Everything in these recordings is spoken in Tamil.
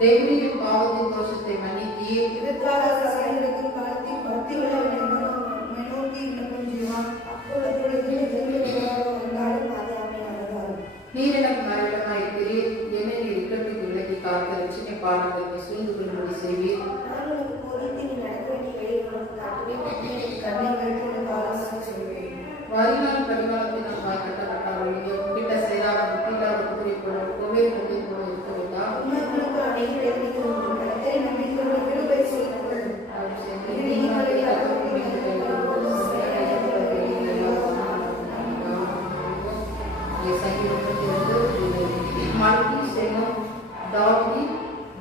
தேவனின் பாவத்தின் தோஷத்தை மன்னித்தீர். இதற்காக சகாயத்தின் காலத்தில் பக்திகளை நோக்கி இன்னும் ஜீவான் அப்பொழுது வந்தாலும் அதை அமையாததால் நீர் எனக்கு மரணமாயிருக்கிறீர். என்னை நீர் இக்கட்டுக்கு விலக்கி காக்க ரட்சணை பாடங்களை சூழ்ந்து கொள்ளும்படி செய்வீர். நான் உனக்கு போதித்து நீ நடக்க வேண்டிய வழியை உனக்கு காட்டுவேன். கண்ணை வைத்து உனக்கு ஆலோசனை செய்வேன். வருங்கால கடிகாலத்தில் நாம் கட்டப்பட்டால் கிட்ட சேராத புத்தியில்லாத குதிரை போல கோவை கொண்டு போல இருக்கிறதா? உண்மைகளுக்கு அநேக இடங்களில் கர்த்தரை நம்பிக்கை கிருபை செய்யுங்கள்.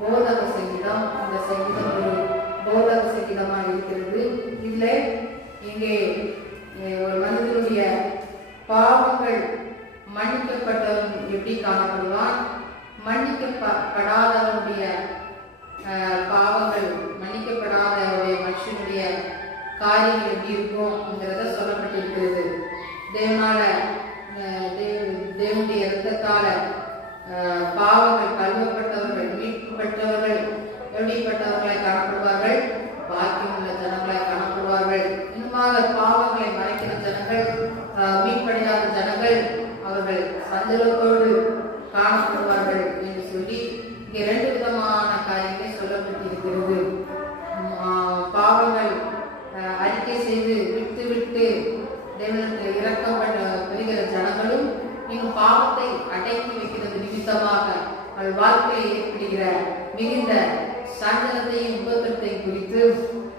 போதக சங்கீதம். அந்த சங்கீதம் ஒரு போதக சங்கீதமாக இருக்கிறது. இதுல இங்கே ஒரு மனிதனுடைய பாவங்கள் மன்னிக்கப்பட்டவன் எப்படி காணப்படுவான், மன்னிக்கப்படாதவனுடைய பாவங்கள் மன்னிக்கப்படாத மனுஷனுடைய காரியங்கள் எப்படி இருக்கும்ங்கிறத சொல்லப்பட்டிருக்கிறது. பாவங்கள் கழுவப்பட்டவர்கள், மீட்பு பெற்றவர்கள் எப்படிப்பட்டவர்களாய் காணப்படுவார்கள்? பாக்கியம் உள்ள ஜனங்களாய் காணப்படுவார்கள். இன்னுமாக பாவங்களை மறைக்கிற ஜனங்கள், மீட்படையாத ஜனங்கள், அவர்கள் சஞ்சலத்தோடு காணப்படுவார்கள் என்று சொல்லி இங்கே 2 விதமான காரியங்களை சொல்லப்பட்டிருக்கிறது. பாவங்கள் அறிக்கை செய்து விட்டு விட்டு தேவனுக்கு இரக்கம் பெறுகிற ஜனங்களும், இன்னும் பாவத்தை அடக்கி வைக்கிறது நிமித்தமாக அவள் வாழ்க்கையில் ஏற்படுகிற மிகுந்த சஞ்சலத்தையும் உபத்திரத்தையும் குறித்து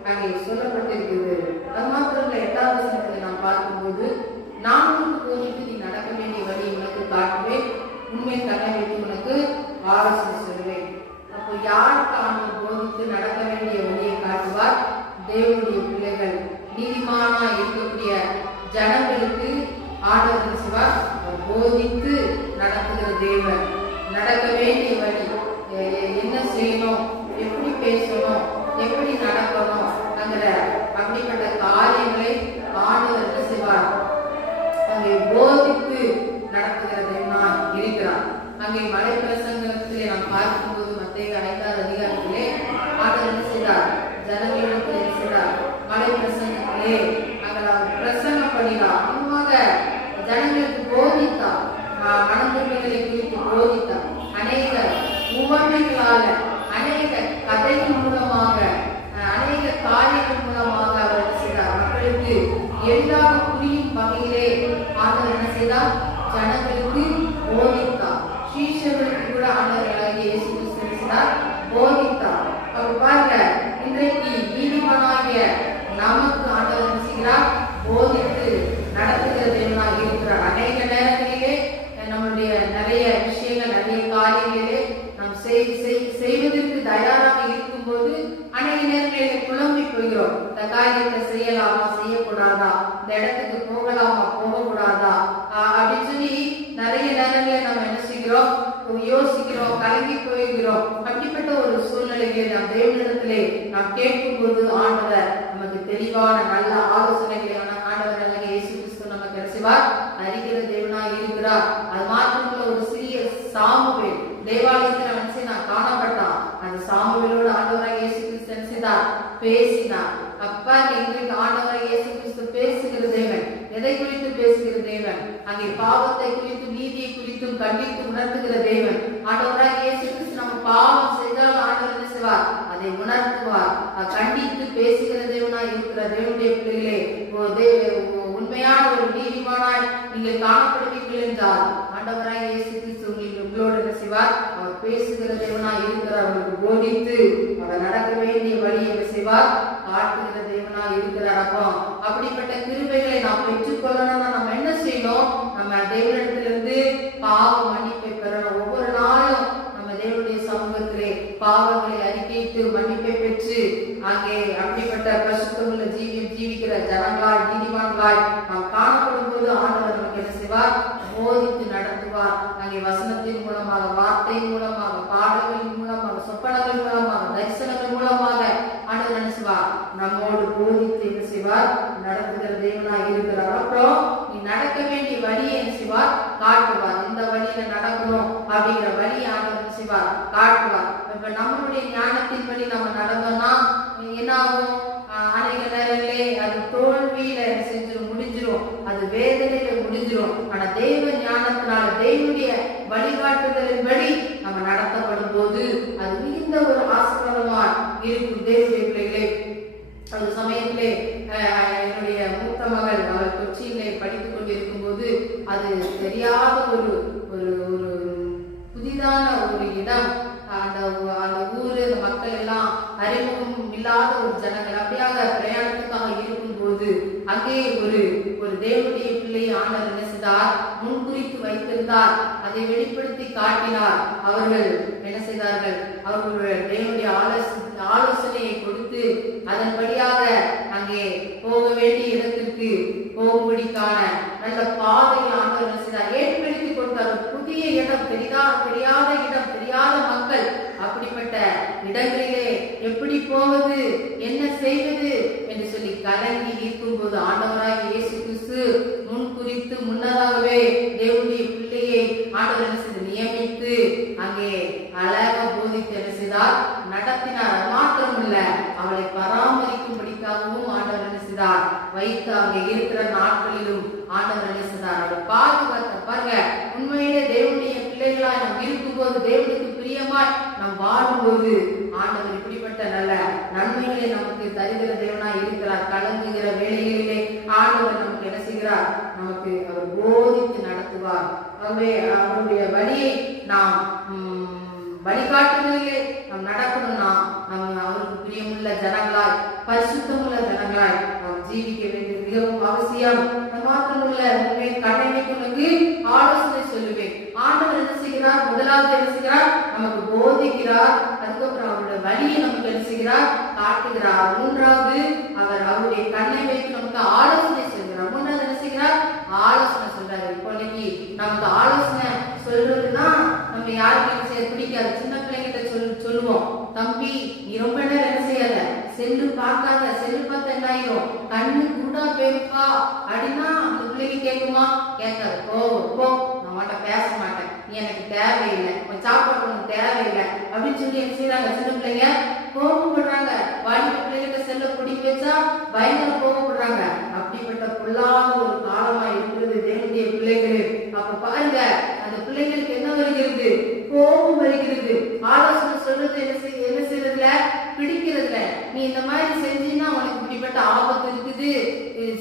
அங்கே சொல்லப்பட்டிருக்கிறது. அது மாத்திரமல்ல, 8வது வசனத்தை நாம் பார்க்கும்போது, நான் உனக்கு போதித்து நீ நடக்க வேண்டிய வழி உனக்கு காட்டுவேன், உண்மை கண்ணை வைத்து உனக்கு ஆலோசனை சொல்வேன். அப்போ யாருக்கு ஆண்டவர் போதித்து நடக்க வேண்டிய வழியை காட்டுவார்? தேவனுடைய பிள்ளைகள், நீதிமானா இருக்கக்கூடிய ஜனங்களுக்கு ஆண்டவர் செய்வார், போதித்து நடத்துகிற தேவன். நடக்க வேண்டிய வழி, என்ன செய்யணும், எப்படி பேசணும், எப்படி நடக்கணும் அப்படிப்பட்ட காரியங்களை ஆண்டவர் என்ன செய்வார்? அங்கே போதித்து நடத்துகிற தேவனாய் இருக்கிறார். அங்கே மலை பிரசங்கத்திலே நாம் பார்க்கும்போது மத்தேயு 5வது அதிகாரத்திலே ஆண்டவர் என்ன செய்தார்? ஜனங்களுக்கு என்ன செய்தார்? மலை பிரசங்கத்திலே அங்கே பிரசங்கம் பண்ணினார். இன்னுமாக ஜனங்களுக்கு போதித்தார், மனதுர்மைகளை குறித்து போதித்தார். அநேக உவமைகளால, அநேக கதைகள் மூலமாக, அநேக காரியங்கள் மூலமாக அவர் என்ன செய்தார்? மக்களுக்கு எளிதாக புரியும் வகையிலே ஆண்டவர் என்ன செய்தார்? ஜனங்களுக்கு போதித்தார். சீஷர்களுக்கு கூட ஆண்டவராகிய இயேசு கிறிஸ்து என்ன செய்தார்? போதித்தார். அவர் பாருங்க, இன்றைக்கு நீதிமானாகிய நமக்கு ஆண்டவர் என்ன செய்கிறார்? போதித்து நடத்துகிற தேவனாக இருக்கிறார். அநேக நேரங்களிலே நம்முடைய நிறைய விஷயங்கள், நிறைய காரியங்களிலே நாம் செய்வதற்கு தயாராக இருக்கும்போது அநேக நேரங்களிலே குழம்பி போகிறோம். இந்த காரியத்தை செய்யலாமா, செய்யக்கூடாதா, இந்த இடத்துக்கு போகலாமா, போகக்கூடாதா அப்படின்னு சொல்லி நிறைய நேரங்களில் நம்ம என்ன செய்கிறோம்? யோசிக்கிறோம், கலங்கி போகிறோம். அப்படிப்பட்ட ஒரு சூழ்நிலையை நாம் தேவனிடத்திலே நாம் கேட்கும் போது ஆண்டவர் நமக்கு தெளிவான நல்ல ஆலோசனைகளை ஆண்டவர் இயேசு கிறிஸ்து நமக்கு கிடைச்சுவார், அறிகிற தேவனாய் இருக்கிறார். அது மாத்திரமல்ல, ஒரு சிறிய சாமுவேல் தேவாலயத்தில் நான் காணப்பட்டான். அந்த சாமுவேலோடு ஆண்டவராய் இயேசு கிறிஸ்து செய்தார், பேசினார். அப்பா, எங்களுக்கு ஆண்டவராய் இயேசு கிறிஸ்து பேசுகிற தேவன். எதை குறித்து பேசுகிற தேவன்? அங்கே பாவத்தை குறித்து, நீதியை குறித்தும் கண்டித்து உணர்த்துகிற தேவன். ஆண்டவராய் இயேசு கிறிஸ்து நம்ம பாவம் செய்தால் ஆண்டவர் என்ன செய்வார்? அதை உணர்த்துவார். கண்டித்து பேசுகிற தேவனாய் இருக்கிற தேவனுடைய பிள்ளைகளே, உண்மையான ஒரு நீதிமானாய் நீங்கள் காணப்படுவீர்கள் என்றால் ஆண்டவராய் இயேசு கிறிஸ்து உங்களோடு என்ன செய்வார்? அவர் பேசுகிற தேவனாய் இருக்கிறார். அவர்களுக்கு போதித்து அவர் நடக்க வேண்டிய வழியை என்ன செய்வார்? காட்டுகிற தேவனாய் இருக்கிறார். அப்போ அப்படிப்பட்ட கிருபைகளை நாம் பெற்றுக்கொள்ளணும்னா நம்ம என்ன செய்யணும்? நம்ம தேவனிடத்திலிருந்து பாவ மன்னிப்பை பெறணும். ஒவ்வொரு நாளும் நம்ம தேவனுடைய சமூகத்திலே பாவங்களை அறிக்கையிட்டு மன்னிப்பை பெற்று அங்கே அப்படிப்பட்ட பரிசுத்தமுள்ள ஜீவிக்கிற ஜனங்களாய், நீதிமான்களாய் நாம் காணப்படும் போது ஆண்டவர் நமக்கு என்ன செய்வார்? போதித்து நடத்துவார். அங்கே வசனத்தின் மூலமாக, வார்த்தையின் மூலமாக, பாடல்களின் மூலமாக, சொப்பனங்கள் மூலமாக, தரிசனங்கள் மூலமாக ஆண்டவர் என்ன செய்வார்? நம்மோடு போதித்து என்ன செய்வார்? நடத்துகிற தேவனாய் இருக்கிறார். அப்புறம் நீ நடக்க வேண்டிய வழியை என்ன செய்வார்? காட்டுவார். இந்த வழியில நடக்கணும் அப்படிங்கிற வழியை ஆண்டவர் என்ன செய்வார்? காட்டுவார். இப்ப நம்மளுடைய ஞானத்தின் வழி நம்ம நடந்தோம்னா என்ன ஆகும்? அநேக நேரங்களே அது தோல்வியில செஞ்சிடும், முடிஞ்சிடும், அது வேதனையில முடிஞ்சிடும். ஆனா தெய்வ ஞானத்தினால, தெய்வனுடைய வழிகாட்டுதலின்படி நம்ம நடத்தப்படும் போது அது மிகுந்த ஒரு ஆசீர்வாதமா இருக்கும். தேவனுடைய பிள்ளைகளே, ஒரு சமயத்திலே என்னுடைய மூத்த மகள் அவர் கொச்சியிலே படித்துக் கொண்டிருக்கும் போது அது தெரியாத ஒரு புதிதான ஒரு இடம், அந்த ஊரு, அந்த மக்கள் எல்லாம் அறிமுகம் இல்லாத ஒரு ஜனங்கள். அப்படியாக பிரயாணத்துக்காக இருக்கும் போது அங்கே ஒரு தேவனுடைய பிள்ளையை ஆண்டவர் என்ன செய்தார்? முன்குறித்து வைத்திருந்தார். அதை வெளிப்படுத்தி காட்டினார். அவர்கள் என்ன செய்தார்கள்? அவர்களுடைய தேவனுடைய ஆலோசனையை கொடுத்து அதன்படியாக அங்கே போக வேண்டிய இடத்திற்கு போகும்படிக்கான நல்ல பாதையை ஆண்டவர் என்ன செய்தார்? ஏற்படுத்தி கொடுத்தார். புதிய இடம், தெரியாத இடம், தெரியாத மக்கள். அப்படிப்பட்ட இடங்களிலே எப்படி போவது, என்ன செய்வது என்று சொல்லி கலங்கி நிற்கும் போது ஆண்டவராய் இயேசு கிறிஸ்து முன்குறித்து முன்னதாகவே தேவனுடைய பிள்ளையை ஆண்டவர் என்ன செய்து நியமித்து இருக்கும்போது, தேவனுக்கு பிரியமாய் நாம் வாழும்போது ஆண்டவர் இப்படிப்பட்ட நல்ல நன்மைகளை நமக்கு தருகிற தேவனாய் இருக்கிறார். கலங்குகிற வேளைகளிலே ஆண்டவர் நமக்கு என்ன செய்கிறார்? நமக்கு அவர் போதித்து நடத்துவார். ஆகவே அவருடைய வழியை நாம் வழிகாட்டுதலிலே நாம் நடக்கணும்னா நம்ம அவருக்கு பிரியமுள்ள ஜனங்களாய், பரிசுத்தமுள்ள ஜனங்களாய் நாம் ஜீவிக்க வேண்டியது மிகவும் அவசியம். மாத்திரமுள்ள கடமைக்கு ஆலோசனை சொல்லுவேன். ஆண்டவர் என்ன செய்கிறார்? முதலாவது என்ன செய்கிறார்? நமக்கு போதிக்கிறார். அதுக்கப்புறம் அவருடைய வழியை நமக்கு என்ன செய்கிறார்? காட்டுகிறார். மூன்றாவது அவர் அவருடைய கண்ணை வைத்து நமக்கு ஆலோசனை சொல்கிறார். மூன்றாவது என்ன செய்கிறார்? ஆலோசனை சொல்றாரு. இப்போதைக்கு நமக்கு ஆலோசனை சொல்றதுன்னா நம்ம யாருக்கு பிடிக்காது. சின்ன பிள்ளைங்கிட்ட சொல்லுவோம், தம்பி நீ ரொம்ப நேரம் என்ன செய்யாத, செல்லு பார்க்காத, செல்லு பார்த்தா என்ன ஆயிரும், கண்ணு குருடா போயிருப்பா அப்படின்னா அந்த பிள்ளைக்கு கேட்குமா? கேட்காது. போ நான் மாட்ட, பேச மாட்டேன், நீ எனக்கு தேவையில்லை, சாப்பாடு உனக்கு தேவையில்லை அப்படின்னு சொல்லி என்ன செய்யறாங்க? சின்ன பிள்ளைங்க கோபப்படுறாங்க. வாலிப பிள்ளைகிட்ட செல்ல பிடிக்க வச்சா பயங்கர கோபப்படுறாங்க. அப்படிப்பட்ட பொல்லாத ஒரு காலமா இருக்கிறது தேவனுடைய பிள்ளைகளே. அப்ப பாருங்க, அந்த பிள்ளைகளுக்கு என்ன வருகிறது? கோபம் வருகிறது. ஆலோசனை சொல்றது என்ன செய்யறதுல பிடிக்கிறதுல. நீ இந்த மாதிரி செஞ்சீங்கன்னா உனக்கு இப்படிப்பட்ட ஆபத்து இருக்குது,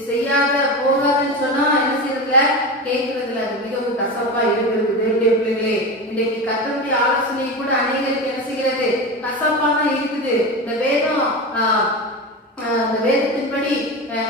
செய்யாத போகாதுன்னு சொன்னா என்ன செய்யறதுல கேட்கறதுல அது மிகவும் கசப்பா இருக்கிறது. தேவனுடைய பிள்ளைகளே, இன்றைக்கு கர்த்தருடைய ஆலோசனை கூட அநேகருக்கு என்ன செய்கிறது? கசப்பா தான் இருக்குது. இந்த வேதத்தின்படி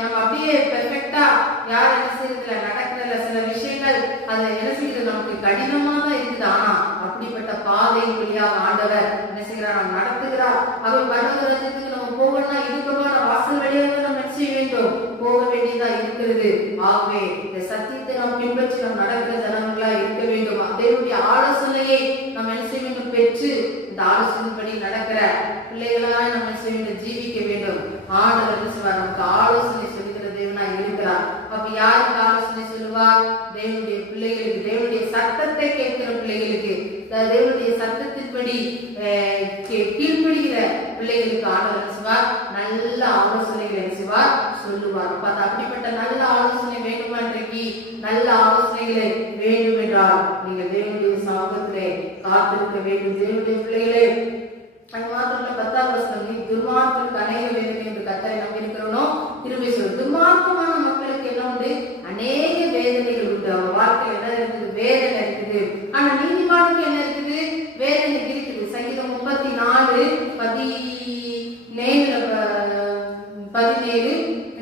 நம்ம அப்படியே பெர்ஃபெக்டா யார் என்ன செய்யறதுல நடக்கிறதுல சில விஷயங்கள் அதை என்ன செய்யறது நமக்கு கடினமா தான் இருக்குது. ஆனா அப்படிப்பட்ட பாதை வழியாக ஆண்டவர் என்ன செய்கிறார்? நடத்துகிறார். அவர் பரலோகத்துக்கு நம்ம போகணும்னா இதுக்குமான வாசல் வழியாக நம்ம என்ன செய்ய வேண்டும்? போக வேண்டியதா இருக்கிறது. ஆகவே இந்த சத்தியத்தை நாம் பின்பற்றி நாம் நடக்கிற ஜனங்களா இருக்க வேண்டும். தேவனுடைய ஆலோசனையை நாம் என்ன செய்ய வேண்டும்? பெற்று இந்த ஆலோசனைப்படி நடக்கிற பிள்ளைகளாய் நம்ம என்ன செய்ய வேண்டும்? ஜீவிக்க வேண்டும். ஆண்டவர் என்ன செய்வார்? நமக்கு ஆலோசனை சொல்லுகிற தேவனாய் இருக்கிறார். அப்ப யாருக்கு ஆலோசனை சொல்லுவார்? தேவனுடைய பிள்ளைகளுக்கு, தேவனுடைய சத்தத்தை கேட்கிற பிள்ளைகளுக்கு, தேவனுடைய சத்தத்தின்படி கீழ்ப்படுகிற பிள்ளைகளுக்கு ஆண்டவர் என்ன செய்வார்? நல்ல ஆலோசனைகளை என்ன செய்வார்? சொல்லுவார். அப்ப அப்படிப்பட்ட நல்ல ஆலோசனை வேண்டுமா? இன்றைக்கு நல்ல ஆலோசனைகளை வேண்டும் என்றால் நீங்கள் தேவனுடைய சமூகத்திலே காத்திருக்க வேண்டும். தேவனுடைய பிள்ளைகளே, அது மாத்திரம் 10ஆம் வசனம், நீ துர்மார்க்கருக்கு அநேக வேதனை என்று கர்த்தரை நம்பி இருக்கிறோனோ கிருபை சொல்லு. துர்மார்க்கமான மக்களுக்கு என்ன உண்டு? அநேக வேதனைகள் உண்டு. அவர் வாழ்க்கையில் என்ன இருக்குது? வேதனை இருக்குது. ஆனா நீதிமானுக்கு என்ன இருக்குது? வேதனை இருக்குது. சங்கீதம் 34:17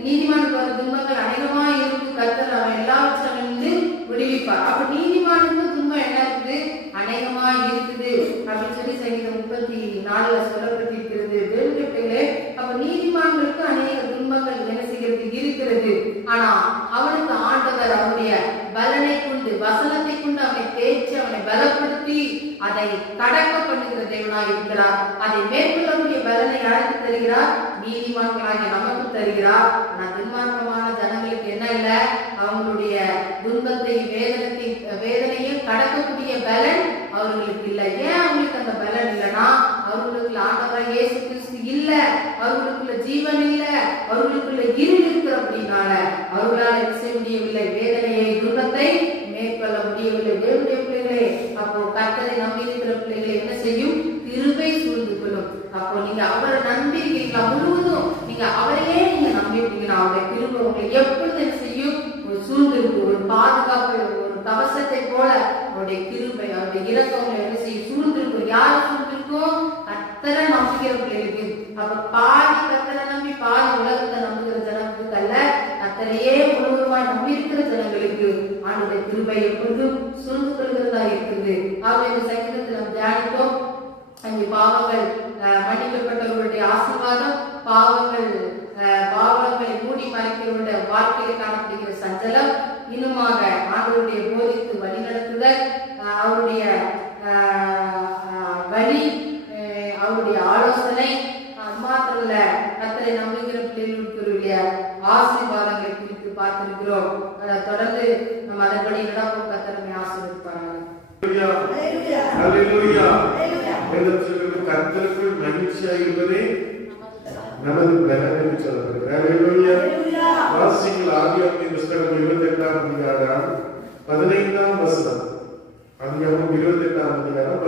நீதிமானுக்கு வர துன்பங்கள் அநேகமா இருக்கு, கர்த்தர் அவன் எல்லாவற்றிலிருந்து விடுவிப்பார். அப்ப நீதிமானுக்கு துன்பம் என்ன இருக்குது? அநேகமா இருக்குது அப்படின்னு சொல்லி சங்கீதம் 34 சொல்லப்பட்டிருக்கிறது. அப்ப நீதிமான்களுக்கு அநேக துன்பங்கள் என்ன செய்கிறது? இருக்கிறது. ஆனா அவனுக்கு ஆண்டவர் அவருடைய பலனை கொண்டு, வசனத்தை கொண்டு அவனை தேய்ச்சி அவனை பலப்படுத்தி அதை கடக்க பண்ணுகிற தேவனாய் இருக்கிறார். அதை மேற்கொள்ளக்கூடிய பலனை யாருக்கு தருகிறார்? நீதிமான்களாகிய நமக்கு தருகிறார். ஆனா துன்மார்க்கமான ஜனங்களுக்கு என்ன இல்லை? அவங்களுடைய துன்பத்தை வேதனையும் கடக்கக்கூடிய பலன் அவர்களுக்கு இல்லை. ஏன் அவங்களுக்கு அந்த பலன் இல்லைன்னா அவர்களுக்குள்ள ஆண்டவர் இயேசு கிறிஸ்து இல்ல, அவர்களுக்குள்ள ஜீவன் இல்ல, அவர்களுக்குள்ள இருள் இருக்கிற அப்படின்னால அவர்களால் என்ன செய்ய முடியவில்லை? வேதனையை, துன்பத்தை மேற்கொள்ள முடியவில்லை. தேவனுடைய பிள்ளைகளே, அப்போ கர்த்தரை நம்பி இருக்கிற பிள்ளைகளை என்ன செய்யும்? கிருபை சூழ்ந்து கொள்ளும். அப்போ நீங்க அவரை நம்பி இருக்கீங்களா? முழுவதும் நீங்க அவரையே நீங்க நம்பி இருக்கீங்கன்னா அவருடைய கிருபை உங்களை எப்பொழுது என்ன செய்யும்? ஒரு சூழ்ந்து இருக்கு, ஒரு பாதுகாப்பு, ஒரு கவசத்தை போல அவருடைய கிருபை, அவருடைய இரக்கம் என்ன செய்யும்? சூழ்ந்திருக்கும். யாரு சூழ்ந்திருக்கும்? கர்த்தரை நம்புகிற பிள்ளைகளுக்கு. அப்ப பாதி கர்த்தரை நம்பி பாதி உலகத்தை நம்புகிற ஜனங்களுக்கு அல்ல, கர்த்தரையே முழுவதுமாய் நம்பி இருக்கிற ஜனங்களுக்கு ஆண்டவருடைய கிருபை எப்பொழுதும் சூழ்ந்து கொள்கிறதா இருக்குது. ஆகவே இந்த சங்கீதத்தில் நாம் தியானித்தோம். அங்கே பாவங்கள் மன்னிக்கப்பட்டவர்களுடைய ஆசீர்வாதம், பாவங்களை மூடி மறைக்கிறவருடைய வாழ்க்கையில் காணப்படுகிற சஞ்சலம், இன்னுமாக ஆண்டவருடைய போதித்து வழி நடத்துதல், அவருடைய வழி, அவருடைய ஆலோசனை, மாத்திரமல்ல கர்த்தரை நம்புகிற பிள்ளைகளுடைய ஆசீர்வாதங்களை குறித்து பார்த்திருக்கிறோம். தொடர்ந்து நம்ம அதன்படி நடப்போம். கர்த்தரை ஆசீர்வதிப்பாங்க. கர்த்தருக்குள் மகிழ்ச்சியாக இருப்பதே நமது பலன் என்று சொல்லப்படுகிறது. வாசிகள் ஆதியாகமத்தின் புஸ்தகம் 28ஆம் அதிகாரம் 15ஆம் வசனம். ஆதியாகமம் 28ஆம் அதிகாரம்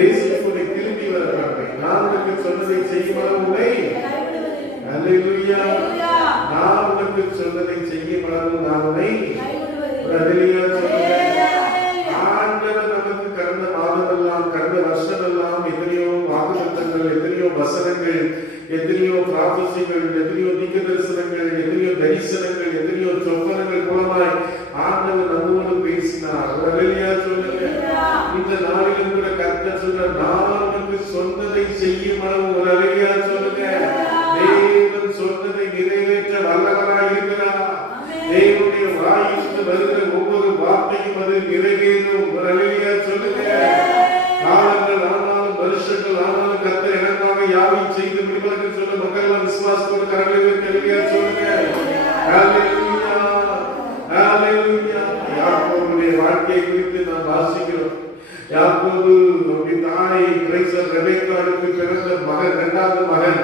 தேசத்துக்குள்ளே திரும்பி வர மாட்டேன். நான் உனக்கு சொன்னதை செய்யும் அளவு உன்னை அல்லேலூயா நான் உனக்கு சொன்னதை செய்யும் அளவு நான் உன்னை அல்லேலூயா சொல்லுங்க. ஆண்டவர் நமக்கு கடந்த மாதமெல்லாம் கடந்த வருஷமெல்லாம் எத்தனையோ வாக்குத்தத்தங்கள், எத்தனையோ வசனங்கள், எத்தனையோ பிரார்த்தனைகள், எத்தனையோ தீர்க்க தரிசனங்கள், எத்தனையோ தரிசனங்கள், எத்தனையோ சொப்பனங்கள் மூலமாய் ஆண்டவர் நம்மோடு பேசினார். அல்லேலூயா சொல்லுங்க. இந்த நாளிலும் கூட கர்த்தர் சொல்றார், நான் உனக்கு சொன்னதை செய்யும் அளவு ஒரு அல்லேலூயா சொல்லுங்க. தேவன் சொன்னதை நிறைவேற்ற வல்லவராய் இருக்கிறார். தேவனுடைய வாயிலிருந்து வருகிற ஒவ்வொரு வார்த்தையும் அது நிறைவேறும். ஒரு அல்லேலூயா சொல்லுங்க. காலங்கள் ஆனாலும் வருஷங்கள் ஆனாலும் கர்த்தர் எனக்காக யாவையும் செய்து முடிவார்கள் சொல்ல மக்கள் விசுவாசத்தோடு கரங்களை உயர்த்தி அல்லேலூயா சொல்லுங்க. அல்லேலூயா அல்லேலூயா. யாக்கோபுடைய வாழ்க்கையை குறித்து நாம் வாசிக்கிறோம். யாக்கோபு அவருடைய தாய் ரெபெக்காவுக்கு பிறந்த மகன், இரண்டாவது மகன்.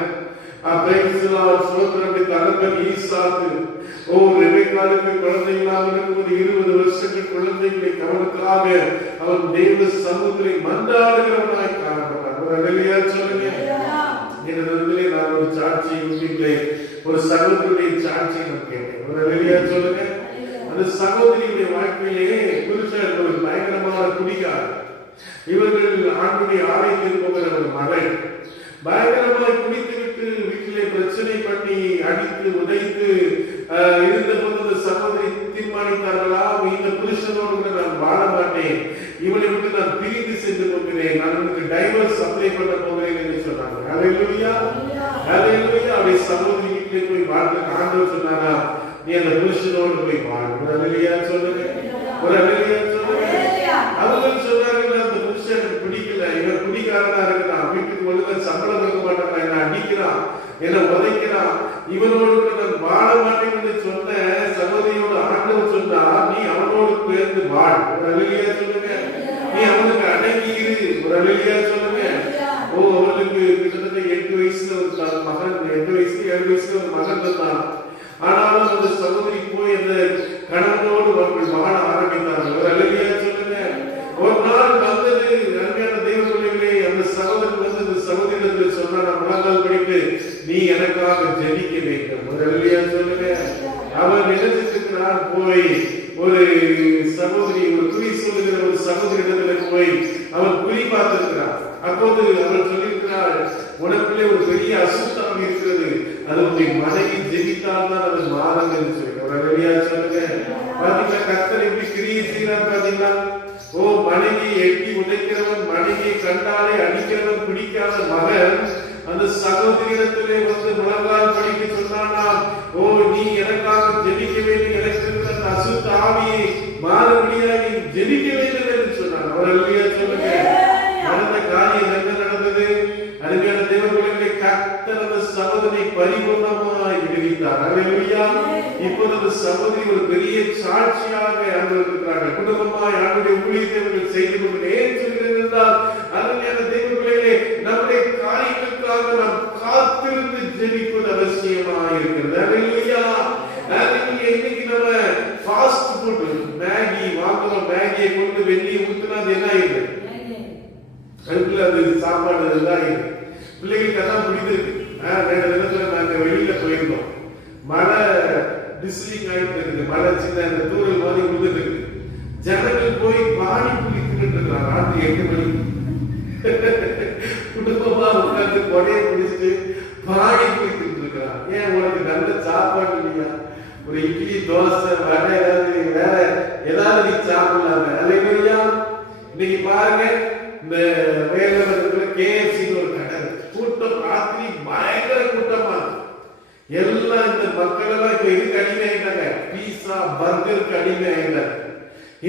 தகப்பன் ஈசாக்கு ரெபெக்காவுக்கு குழந்தை இல்லாமல் இருக்கும்போது 20 வருஷங்கள் குழந்தைகளை அவனுக்காக அவன் தேவ சமூகத்தை மன்றாடுகிறவனாய் காணப்பட்டான். ஒரு அல்லேலூயா சொல்லுங்க. என்னிடத்திலே நான் ஒரு சாட்சியை விட்டேன், ஒரு சகோதரியுடைய சாட்சியை நான் கேட்டேன். ஒரு அல்லேலூயா சொல்லுங்க. அந்த சகோதரியுடைய வாழ்க்கையிலே புருஷன் ஒரு பயங்கரமான குடிகாரர். இவர்கள் ஆண்டுடைய ஆலயத்தில் போகிற ஒரு மகள் பயங்கரமாய் குடித்துவிட்டு வீட்டிலே பிரச்சனை பண்ணி அடித்து உதைத்து இருந்தபோது அந்த சகோதரி தீர்மானித்தார்களா, இந்த புருஷனோடு நான் வாழ மாட்டேன், இவனை விட்டு நான் பிரிந்து சென்று போகிறேன், நான் உனக்கு டைவர்ஸ் அப்ளை பண்ண போகிறேன் என்று சொன்னாங்க. அல்லேலூயா அல்லேலூயா. அவருடைய சகோதரி வீட்டிலே போய் வாழ்க்கை ஆண்டவர் சொன்னாரா, நீ அந்த புருஷனோடு போய் வாழ். ஒரு அல்லேலூயா சொல்லுங்க. ஒரு அல்லேலூயா சொல்லுங்க. அவர்கள் சொன்னார்கள், அந்த புருஷன் எனக்கு பிடிக்கல, இவன் குடிகாரனா இருக்கிறான், வீட்டுக்கு ஒழுங்கா சம்பளம் கொடுக்க மாட்டான், என்ன அடிக்கிறான், என்ன உதைக்கிறான், இவனோடு நான் வாழ மாட்டேன் என்று சொன்ன சகோதரியோடு ஆண்டவர் சொன்னா, நீ அவனோடு சேர்ந்து வாழ். ஒரு அல்லேலூயா சொல்லுங்க. நீ அவனுக்கு அடங்கியிரு. ஒரு அல்லேலூயா சொல்லுங்க. அவனுக்கு கிட்டத்தட்ட 8 வயசுல ஒரு மகன், 8 வயசுல 7 வயசுல ஒரு மகன் இருந்தான். ஆனாலும் அந்த சகோதரி போய் அந்த கணவனோடு அவர்கள் வாழ ஆரம்பித்தார்கள். ஒரு அல்லேலூயா சொல்லுங்க. ஒரு நாள் வந்தது, அருமையான தெய்வ பிள்ளைகளே, அந்த சகோதரன் வந்து அந்த சகோதரிடத்தில் சொன்னார், முழங்கால் படித்து நீ எனக்காக ஜெபிக்க வேண்டும். ஒரு அல்லேலூயா சொல்லுங்க. அவர் நினைச்சிருக்கிறார், போய் ஒரு சகோதரி, ஒரு குறி சொல்லுகிற ஒரு சகோதரிடத்தில் போய் அவர் குறி பார்த்திருக்கிறார். அப்போது அவர் சொல்லியிருக்கிறார், உனக்குள்ளே ஒரு பெரிய அசுத்தம் இருக்கிறது, அது உன்னை மனைவி ஜெபித்தால் தான் அது மாறும் என்று சொல்லி. ஒரு அல்லேலூயா சொல்லுங்க. பாத்தீங்களா கர்த்தர் எப்படி கிரியை செய்கிறார் பாத்தீங்களா? மனைவியை எட்டி உதைக்கிறவன், மனைவியை கண்டாலே அடிக்கிறவன், பிடிக்காத மகன் அந்த சகோதரியிடத்திலே வந்து முழங்கால் படிக்க சொன்னானா, நீ எனக்காக ஜெபிக்க வேண்டும், எனக்கு இருக்கிற அந்த அசுத்த ஆவியை மாறுபடியாக நீ ஜெபிக்க வேண்டும் என்று சொன்னான். அவர் அல்லேலூயா சொல்லுங்க. நடந்த காரியம் என்ன நடந்தது? அருமையான தேவர்களே, கர்த்தர் அந்த சகோதரி பரிபூர்ணமாய் விடுவித்தார். அல்லேலூயா. இப்போது அந்த சகோதரி ஒரு பெரிய சாட்சியாக இருக்கிறார்கள். குடும்பமாய் ஆண்டுடைய ஊழியத்தை செய்து கொண்டு ஏன் சொல்கிறேன் என்றால், அருமையான தேவர்களே, நம்முடைய காரியங்களுக்காக நாம் காத்திருந்து ஜெபிப்பது அவசியமாக இருக்கிறது. அல்லேலூயா. இன்னைக்கு நம்ம ஃபாஸ்ட் ஃபுட் மேகி வாங்குறோம், மேகியை கொண்டு வெந்நீர் ஊற்றினா அது என்ன ஆயிடுது? அதுக்குள்ள அது சாப்பாடு தான் இருக்கு. பிள்ளைகளுக்கு எல்லாம் பிடிச்சிருக்கு. ரெண்டு தினத்துல நாங்க வெளியில போயிருந்தோம், மழை டிஸ்லிங் ஆயிட்டு இருக்குது, மழை சின்ன அந்த தூரல் மாதிரி விழுந்துட்டு இருக்குது. ஜனங்கள் போய் பாடி குடித்துட்டு இருக்கிறாங்க. ராத்திரி 8 மணிக்கு குடும்பமா உட்கார்ந்து கொடையை பிடிச்சிட்டு பாடி குடித்துட்டு இருக்கிறான். ஏன் உனக்கு நல்ல சாப்பாடு இல்லையா? ஒரு இட்லி, தோசை, வடை, ஏதாவது வேற ஏதாவது நீ சாப்பிடலாமே. அல்லேலூயா. இன்னைக்கு பாருங்க, இந்த வேலவரத்துல KFC ஒரு கடை, கூட்டம் ராத்திரி பயங்கர கூட்டமா. எல்லாம் இந்த மக்கள் எல்லாம் இப்ப இதுக்கு அடிமையாயிட்டாங்க, பீஸா பர்கருக்கு அடிமையாயிட்டாங்க.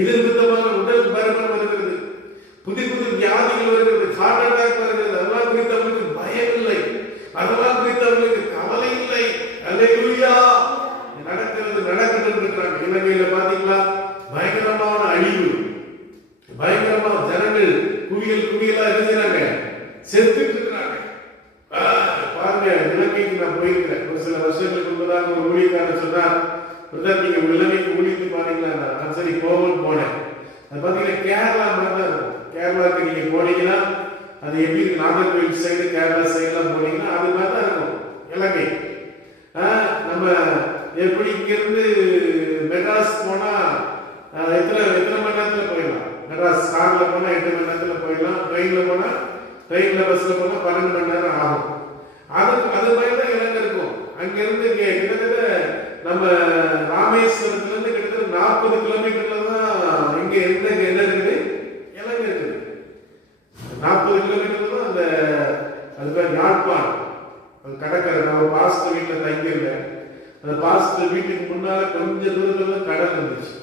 இது விதமாக உடல் பருமன் வருகிறது, புதிய புதிய வியாதிகள் வருகிறது, ஹார்ட் அட்டாக் வருகிறது. அதெல்லாம் குறித்து அவர்களுக்கு பயம் இல்லை, அதெல்லாம் குறித்து அவர்களுக்கு கவலை இல்லை. அல்லேலூயா. நடக்கிறது நடக்கணும் இருக்கிறாங்க. இலங்கையில பாத்தீங்களா பயங்கரமான அழிவு, பயங்கரமான ஜனங்கள் குவியல் குவியலா இருக்கிறாங்க, செத்துட்டு இருக்கிறாங்க. பாருங்க, இலங்கைக்கு நான் போயிருக்கிறேன் ஒரு சில வருஷங்களுக்கு முன்பதாக. ஒரு ஊழியக்காரர் சொன்னார், நீங்க இலங்கைக்கு ஊழியத்து பாருங்களா? நான் சரி போகணும்னு போனேன். அது பாத்தீங்கன்னா கேரளா மாதிரி தான் இருக்கும். கேரளாவுக்கு நீங்க போனீங்கன்னா அது எப்படி நாகர்கோவில் சைடு கேரளா சைடுலாம் போனீங்கன்னா அது மாதிரி தான் இருக்கும் இலங்கை. நம்ம எப்படி இங்கிருந்து மெட்ராஸ் போனா எத்தனை மணி நேரத்துல போயிடலாம்? மெட்ராஸ் கார்ல போனா 8 மணி நேரத்துல போயிடலாம். ட்ரெயின்ல பஸ்ல போனா 12 மணி நேரம் ஆகும். அது மாதிரி தான் இலங்கை இருக்கும். அங்கிருந்து கிட்டத்தட்ட நம்ம ராமேஸ்வரத்துல இருந்து கிட்டத்தட்ட 40 கிலோமீட்டர்ல தான் இங்க என்ன இருக்குது, இலங்கை இருக்குது. 40 கிலோமீட்டர் தான் அந்த அது பேர் யாழ்ப்பாணம் கடற்கரை. நம்ம பாஸ்டர் வீட்டுல தங்கியிருந்தேன். அந்த பாஸ்டர் வீட்டுக்கு முன்னால கொஞ்ச தூரத்துல தான் கடல் இருந்துச்சு.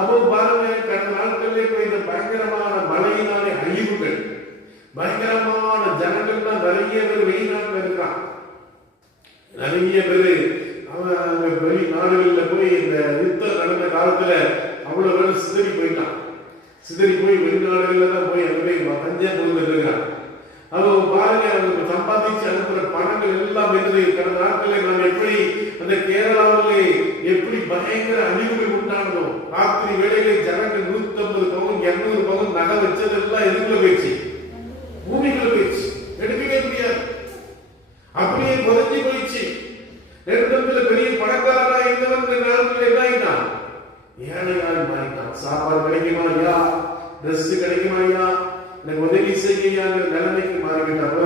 அப்போ பாருங்க, கடந்த நாட்கள்ல இந்த பயங்கரமான மழையினாலே அழிவுகள், பயங்கரமான ஜனங்கள் தான் நிறைய பேர் வெளிநாட்டுல இருக்கான். நிறைய பேரு அவன் வெளிநாடுகள்ல போய் இந்த யுத்தம் நடந்த காலத்துல அவ்வளவு பேர் சிதறி போயிட்டான். சிதறி போய் வெளிநாடுகள்ல தான் போய் அங்க போய் தஞ்சா போய் இருக்கான். அவங்க பாருங்க, அவங்க சம்பாதிச்சு அனுப்புற பணங்கள் எல்லாம் இருந்தது. கடந்த நாட்களில் நான் எப்படி அந்த கேரளாவிலே எப்படி பயங்கர அழிவுகள் உண்டானதோ, ராத்திரி வேளையிலே ஜனங்கள் 150 பவுன் 200 பவுன் நகை வச்சதெல்லாம் எதுக்குள்ள போயிடுச்சு, பூமிக்குள்ள போயிடுச்சு, எடுக்கவே முடியாது, அப்படியே புதஞ்சி போயிடுச்சு. நெருக்கத்துல பெரிய பணக்காரா இருந்தவன் நாட்கள் என்ன ஆயிட்டான், ஏழையால் மாறிட்டான். சாப்பாடு கிடைக்குமா ஐயா, ட்ரெஸ் கிடைக்குமா ஐயா, எனக்கு உதவி செய்யாங்கிற நிலைமைக்கு மாறிவிட்டார்.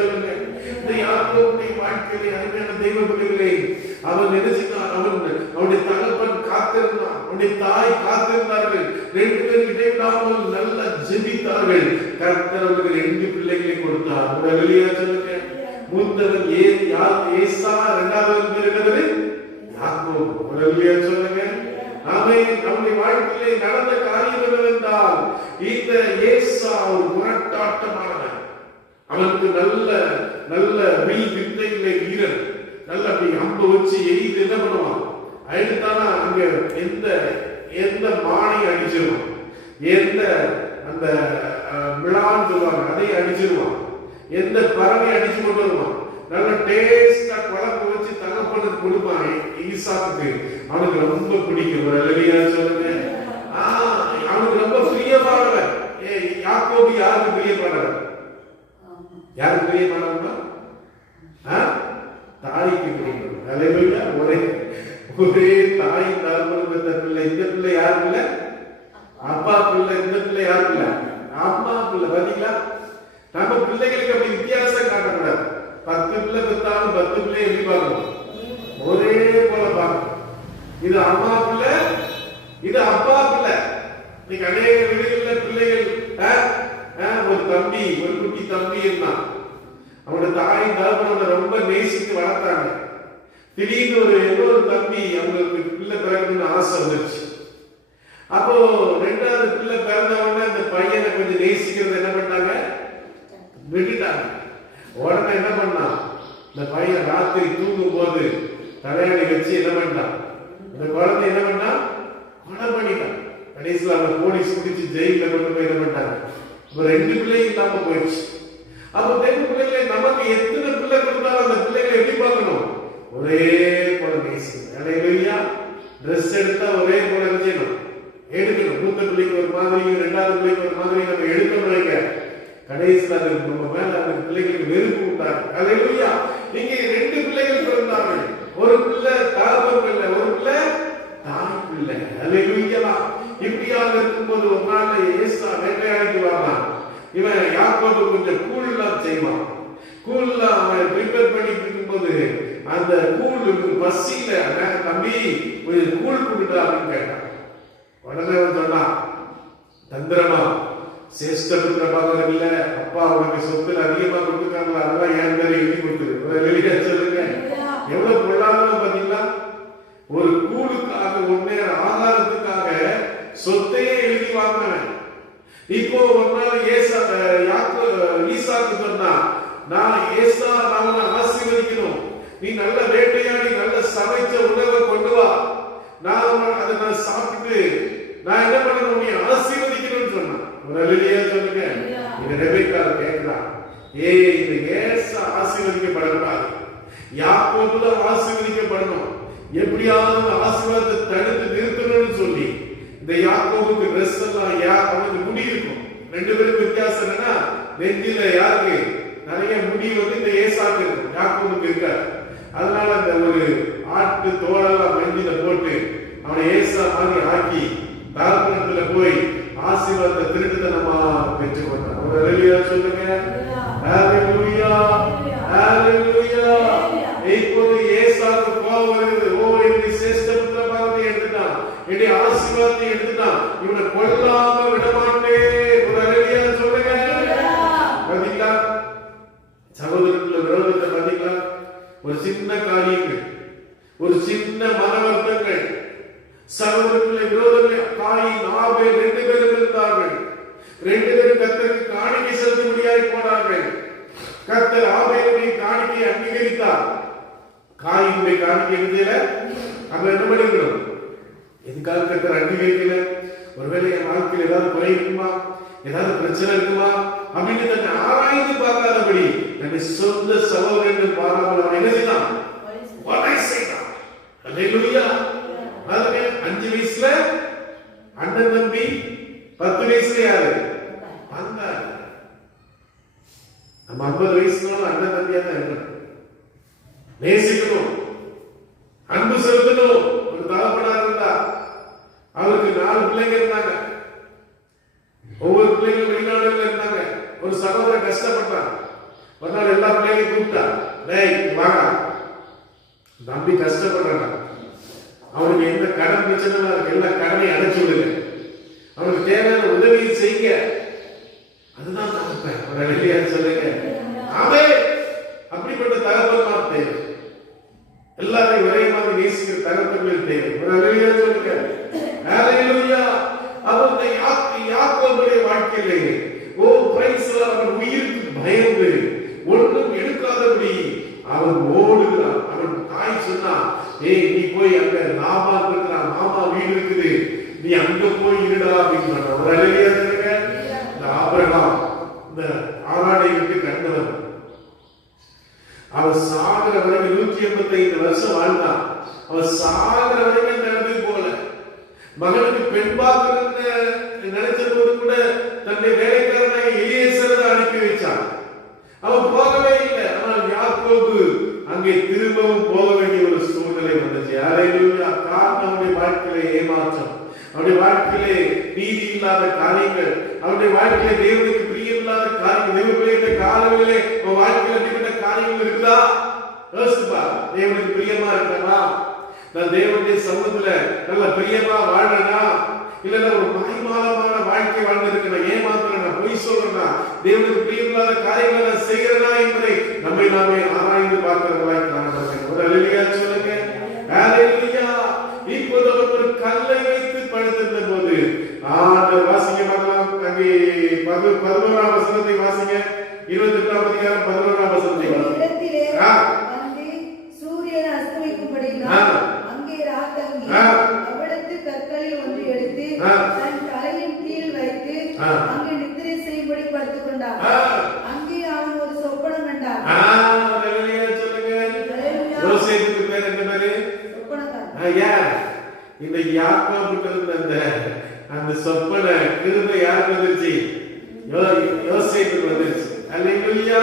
சொல்லுங்க, இந்த யாக்கோபுடைய வாழ்க்கையிலே அருமையான தெய்வ பிள்ளைகளே, அவன் நினைச்சுட்டான், அவனுடைய தகப்பன் காத்திருந்தான், அவனுடைய தாய் காத்திருந்தார்கள், 2 பேரும் இடைவிடாமல் நல்லா ஜெபித்தார்கள். கர்த்தர் அவர்கள் 2 பிள்ளைகளை கொடுத்தார். சொல்லுங்க, மூத்தவன் ஏசா, 2வது பேர் என்னது யாக்கோபு. சொல்லுங்க, நம்முடைய வாழ்க்கையிலே நடந்த காரியம் என்னவென்றால், இந்த ஏசா ஒரு முரட்டாட்டமானவன். அவனுக்கு நல்ல வில் வித்தையிலே வீரன், நல்ல அப்படி அம்பு வச்சு எய்து என்ன பண்ணுவான், அழுத்தானா அங்க எந்த மானை அடிச்சிருவான், எந்த அந்த மிளான்னு சொல்லுவாங்க அதை அடிச்சிருவான், எந்த பறவை அடிச்சு கொண்டு வருவான். நல்ல டேஸ்டா குழம்பு வச்சு தகப்பனுக்கு கொடுப்பான் ஈசாக்கு. அவனுக்கு ரொம்ப பிடிக்கும். சொல்லுங்க, அவனுக்கு ரொம்ப பிரியமானவன். யாக்கோபு யாருக்கு பிரியமானவன்? யாருக்கு பிரியமானவன்? தாய்க்கு பிரியமானவன். அல்லேலூயா. ஒரே தாய் தகப்பனுக்கு பெற்ற பிள்ளை. இந்த பிள்ளை யாரு பிள்ளை? அப்பா பிள்ளை. இந்த பிள்ளை யாரு பிள்ளை? அம்மா பிள்ளை. பாத்தீங்களா, நம்ம பிள்ளைகளுக்கு அப்படி வித்தியாசம் காட்டக்கூடாது. 10 பிள்ளை பெற்றாலும் 10 பிள்ளை எப்படி பார்க்கணும், ஒரே போல பார்க்கணும். இது அம்மா பிள்ளை, இது அப்பா பிள்ளை. இன்னைக்கு அநேக வீடுகளில் பிள்ளைகள் ஒரு தம்பி, ஒரு குட்டி தம்பி இருந்தான். அவனோட தாய் தகப்பனை ரொம்ப நேசித்து வளர்த்தாங்க. திடீர்னு இன்னொரு தம்பி அவங்களுக்கு பிள்ளை பிறக்கணும்னு ஆசை வந்துருச்சு. அப்போ 2வது பிள்ளை பிறந்தவொடனே அந்த பையனை கொஞ்சம் நேசிக்கிறது என்ன பண்ணாங்க, விட்டுட்டாங்க. உடனே என்ன பண்ணான், இந்த பையன் ராத்திரி தூங்கும் போது தலையாணி வச்சு என்ன பண்ணான், இந்த குழந்தை என்ன பண்ணா, கொலை பண்ணிட்டான். கடைசியில் அவனை போலீஸ் பிடிச்சி ஜெயில கொண்டு போய் என்ன பண்ணிட்டாங்க. இப்ப 2 பிள்ளையும் இல்லாம போயிடுச்சு. அப்ப 2 பிள்ளைகளை நமக்கு எத்தனை பிள்ளை கொடுத்தாலும் அந்த பிள்ளைகளை எப்படி பார்க்கணும், ஒரே போல நேசிக்கணும். அல்லேலூயா. ட்ரெஸ் எடுத்தா ஒரே போல செய்யணும், எடுக்கணும். மூத்த பிள்ளைக்கு ஒரு மாதிரி, 2வது பிள்ளைக்கு ஒரு மாதிரி நம்ம எடுக்கணும். கடைசியில் அது நம்ம மேல அந்த பிள்ளைகளுக்கு வெறுப்பு உண்டாங்க. அல்லேலூயா. இங்கே 2 பிள்ளைகள் பிறந்தார்கள். ஒரு பிள்ளை தகப்பன் பிள்ளை, ஒரு பிள்ளை தாய் பிள்ளை. அல்லேலூயா. இப்படியாக இருக்கும்போது ஒரு நாள் ஏசா வேட்டையாடிட்டு வரலாம். இவன் யாக்கோபு கொஞ்சம் கூழ்லாம் செய்வான். கூழ்லாம் அவன் ப்ரிப்பேர் பண்ணிட்டு இருக்கும்போது அந்த கூழ் பசியில, தம்பி கொஞ்சம் கூழ் கொடுத்தா அப்படின்னு கேட்டான். உடனே அவன் சொன்னான், தந்திரமா, சேஷ்டபுத்திர பாகம் இல்ல, அப்பா உனக்கு சொத்துல அதிகமா கொடுத்துருக்காங்களா, அதெல்லாம் என் பேரை எழுதி கொடுத்துரு. சொல்லுங்க, எவ்வளவு பொருளாதாரம் பாத்தீங்களா. ஒரு கூழுக்காக, 1 நேர ஆகாரத்துக்காக சொத்தையே எழுதி வாங்கினவன். இப்போ ஒரு நாள் ஈசாக்கு சொன்னா, நான் உன்னை ஆசீர்வதிக்கணும், நீ நல்ல வேட்டையாடி நல்ல சமைச்ச உணவை கொண்டு வா, அதை நான் சாப்பிட்டு நான் என்ன பண்ணணும், நீ ஆசீர்வதிக்கணும்னு சொன்னான். சொல்லுங்க, இந்த ரெபெக்கா கேட்கிறான், இந்த ஏசா ஆசீர்வதிக்கப்படக்கூடாது, யாக்கோபு தான் ஆசீர்வதிக்கப்படணும், எப்படியாவது ஆசீர்வாதத்தை தடுத்து நிறுத்தணும்னு சொல்லி இந்த யாக்கோபுக்கு ட்ரெஸ் எல்லாம் அவனுக்கு முடி இருக்கும். 2 பேருக்கு வித்தியாசம் என்னன்னா, நெஞ்சில யாருக்கு நிறைய முடி வந்து இந்த ஏசாக்கு இருக்கும், யாக்கோபுக்கு இருக்காது. அதனால அந்த ஒரு ஆட்டு தோலெல்லாம் நெஞ்சில போட்டு அவனை ஏசா மாதிரி ஆக்கி தகப்பனத்துல போய் ஆசீர்வாதத்தை திருட்டுத்தனமா பெற்று கொண்டான். ஒரு ஹல்லேலூயா சொல்லுங்க. ஹல்லேலூயா, ஹல்லேலூயா. இப்போது ஏசாக்கு கோபம் வருது. ஓ, என்னுடைய சிரேஷ்டபுத்திர பாகத்தை எடுத்துட்டான், என்னுடைய ஆசீர்வாதத்தை எடுத்துட்டான், இவனை கொல்லாம விடமாட்டேன். ஒரு ஹல்லேலூயா சொல்லுங்க. பாத்தீங்களா சகோதரத்துல விரோதத்தை பாத்தீங்களா? ஒரு சின்ன காரியங்கள், ஒரு சின்ன மனவர்த்தங்கள், சகோதரத்துல விரோதங்களை காயின் ஆபேல் 2 பேரும் இருந்தார்கள். 2 பேரும் கர்த்தருக்கு காணிக்கை செலுத்தும்படியாய் போனார்கள். கர்த்தர் ஆபேலுடைய காணிக்கையை அங்கீகரித்தார். காயினுடைய காணிக்கை இருந்ததுல அங்க என்ன பண்ணிக்கணும்? எதுக்காக கர்த்தர் அங்கீகரிக்கல? ஒருவேளை என் வாழ்க்கையில் ஏதாவது குறை இருக்குமா, ஏதாவது பிரச்சனை இருக்குமா அப்படின்னு தன்னை ஆராய்ந்து பார்க்காதபடி தன்னை சொந்த சகோதரர்கள் பாராமல் அவன் என்ன செய்தான்? கொலை செய்தான். ஹல்லேலூயா. அதுவே 5 வயசுல அண்ணன் தம்பி, 10 வயசுல யாரு? பங்காளி. நம்ம 50 வயசுல அண்ணன் தம்பியா தான் இருக்கணும். நேசிக்கணும், அன்பு செலுத்தணும். ஒரு தகப்பனா இருந்தா அவருக்கு 4 பிள்ளைங்க இருந்தாங்க. ஒவ்வொரு பிள்ளைங்களும் வெளிநாடுல இருந்தாங்க. ஒரு சகோதரன் கஷ்டப்பட்டான். ஒரு நாள் எல்லா பிள்ளைங்களையும் கூப்பிட்டா, டேய் வாங்க, தம்பி கஷ்டப்படுறான், அவனுக்கு என்ன கடன் பிரச்சனை இருக்கு, எல்லா கடனையும் அடைச்சு விடுங்க, அவனுக்கு தேவையான உதவியை செய்யுங்க. அதுதான் தகப்பன். ஒரு ஹல்லேலூயா சொல்லுங்க. ஆமென். அப்படிப்பட்ட தகப்பன் தேவை. எல்லாரையும் ஒரே மாதிரி நேசிக்கிற தகப்பன்கள் தேவை. ஒரு ஹல்லேலூயா சொல்லுங்க. ஹல்லேலூயா. அவருடைய யாக்கோபுடைய வாழ்க்கையிலே ஓ பிரைஸ் லார்ட், அவன் உயிருக்கு பயந்து ஒன்றும் எடுக்காதபடி அவன் ஓடுகிறான். அவன் தாய் சொன்னா, ஏய் நீ போய் அங்க லாபான் இருக்கிறான், மாமா வீடு இருக்குது, நீ அங்க போய் இருடா அப்படின்னு சொன்னான். ஒரு ஹல்லேலூயா சொல்லுங்க. இந்த ஆபிரகாம் இந்த ஆராடை விட்டு கண்டவன். அவன் சாகிற வரைக்கும் 185 வருஷம் வாழ்ந்தான். அவன் சாகிற வரைக்கும் நடந்து போல. மகனுக்கு பெண் பார்க்கணும்னு நினைச்ச போது கூட தன்னுடைய வேலைக்காரனாக எலியேசரை அனுப்பி வச்சான். அவன் போகவே இல்லை. ஆனால் யாக்கோபு அங்கே திரும்பவும் போக வேண்டிய ஒரு சூழ்நிலை வந்துச்சு. ஹல்லேலூயா. காரணம் அவனுடைய வாழ்க்கையிலே ஏமாற்றம், அவனுடைய வாழ்க்கையிலே நீதி இல்லாத காரியங்கள், அவனுடைய வாழ்க்கையிலே தேவனுக்கு பிரியம் இல்லாத காரியங்கள். தேவனுடைய இந்த காலங்களிலே உன் வாழ்க்கையில் அப்படிப்பட்ட காரியங்கள் இருக்குதா? யோசிப்பா. தேவனுக்கு பிரியமா இருக்கா? நான் தேவனுடைய சமூகத்துல நல்ல பிரியமா வாழறேனா, இல்ல ஒரு மகிமானமான வாழ்க்கை வாழ்ந்திருக்கேன், ஏமாத்துறேனா, பொய் சொல்றேனா, தேவனுக்கு பிரியமில்லாத காரியங்களை நான் செய்யறேனா என்பதை நம்மை நாமே ஆராய்ந்து பார்க்கிறவர்களாய் காணப்படுகிறோம். ஒரு ஹல்லேலூயா சொல்லுங்க. ஹல்லேலூயா. இப்போது அவர் ஒரு கல்லை வைத்து படுத்திருந்த போது ஆண்டவர் வாசிங்க பார்க்கலாம். அங்கே 11ஆம் வசனத்தை வாசிங்க. 28ஆம் அதிகாரம் 11ஆம் வசனத்தை வாசிங்க. சூரியன் அஸ்தமிக்கும்படி அங்கே ராத்தங்கி அவளுக்கு கற்களில் ஒன்று எடுத்து தன் தலையின் கீழ் வைத்து அங்கே நித்திரை செய்யும்படி படுத்துக் கொண்டான். அங்கே அவன் ஒரு சொப்பனம் கண்டான். யோசேப்புக்கு பேர் என்ன பேரு? இந்த யாக்கோபுக்கு இருந்த அந்த சொப்பன கிருபை யாருக்கு வந்துருச்சு? யோசேப்புக்கு வந்துருச்சு. ஹல்லேலூயா.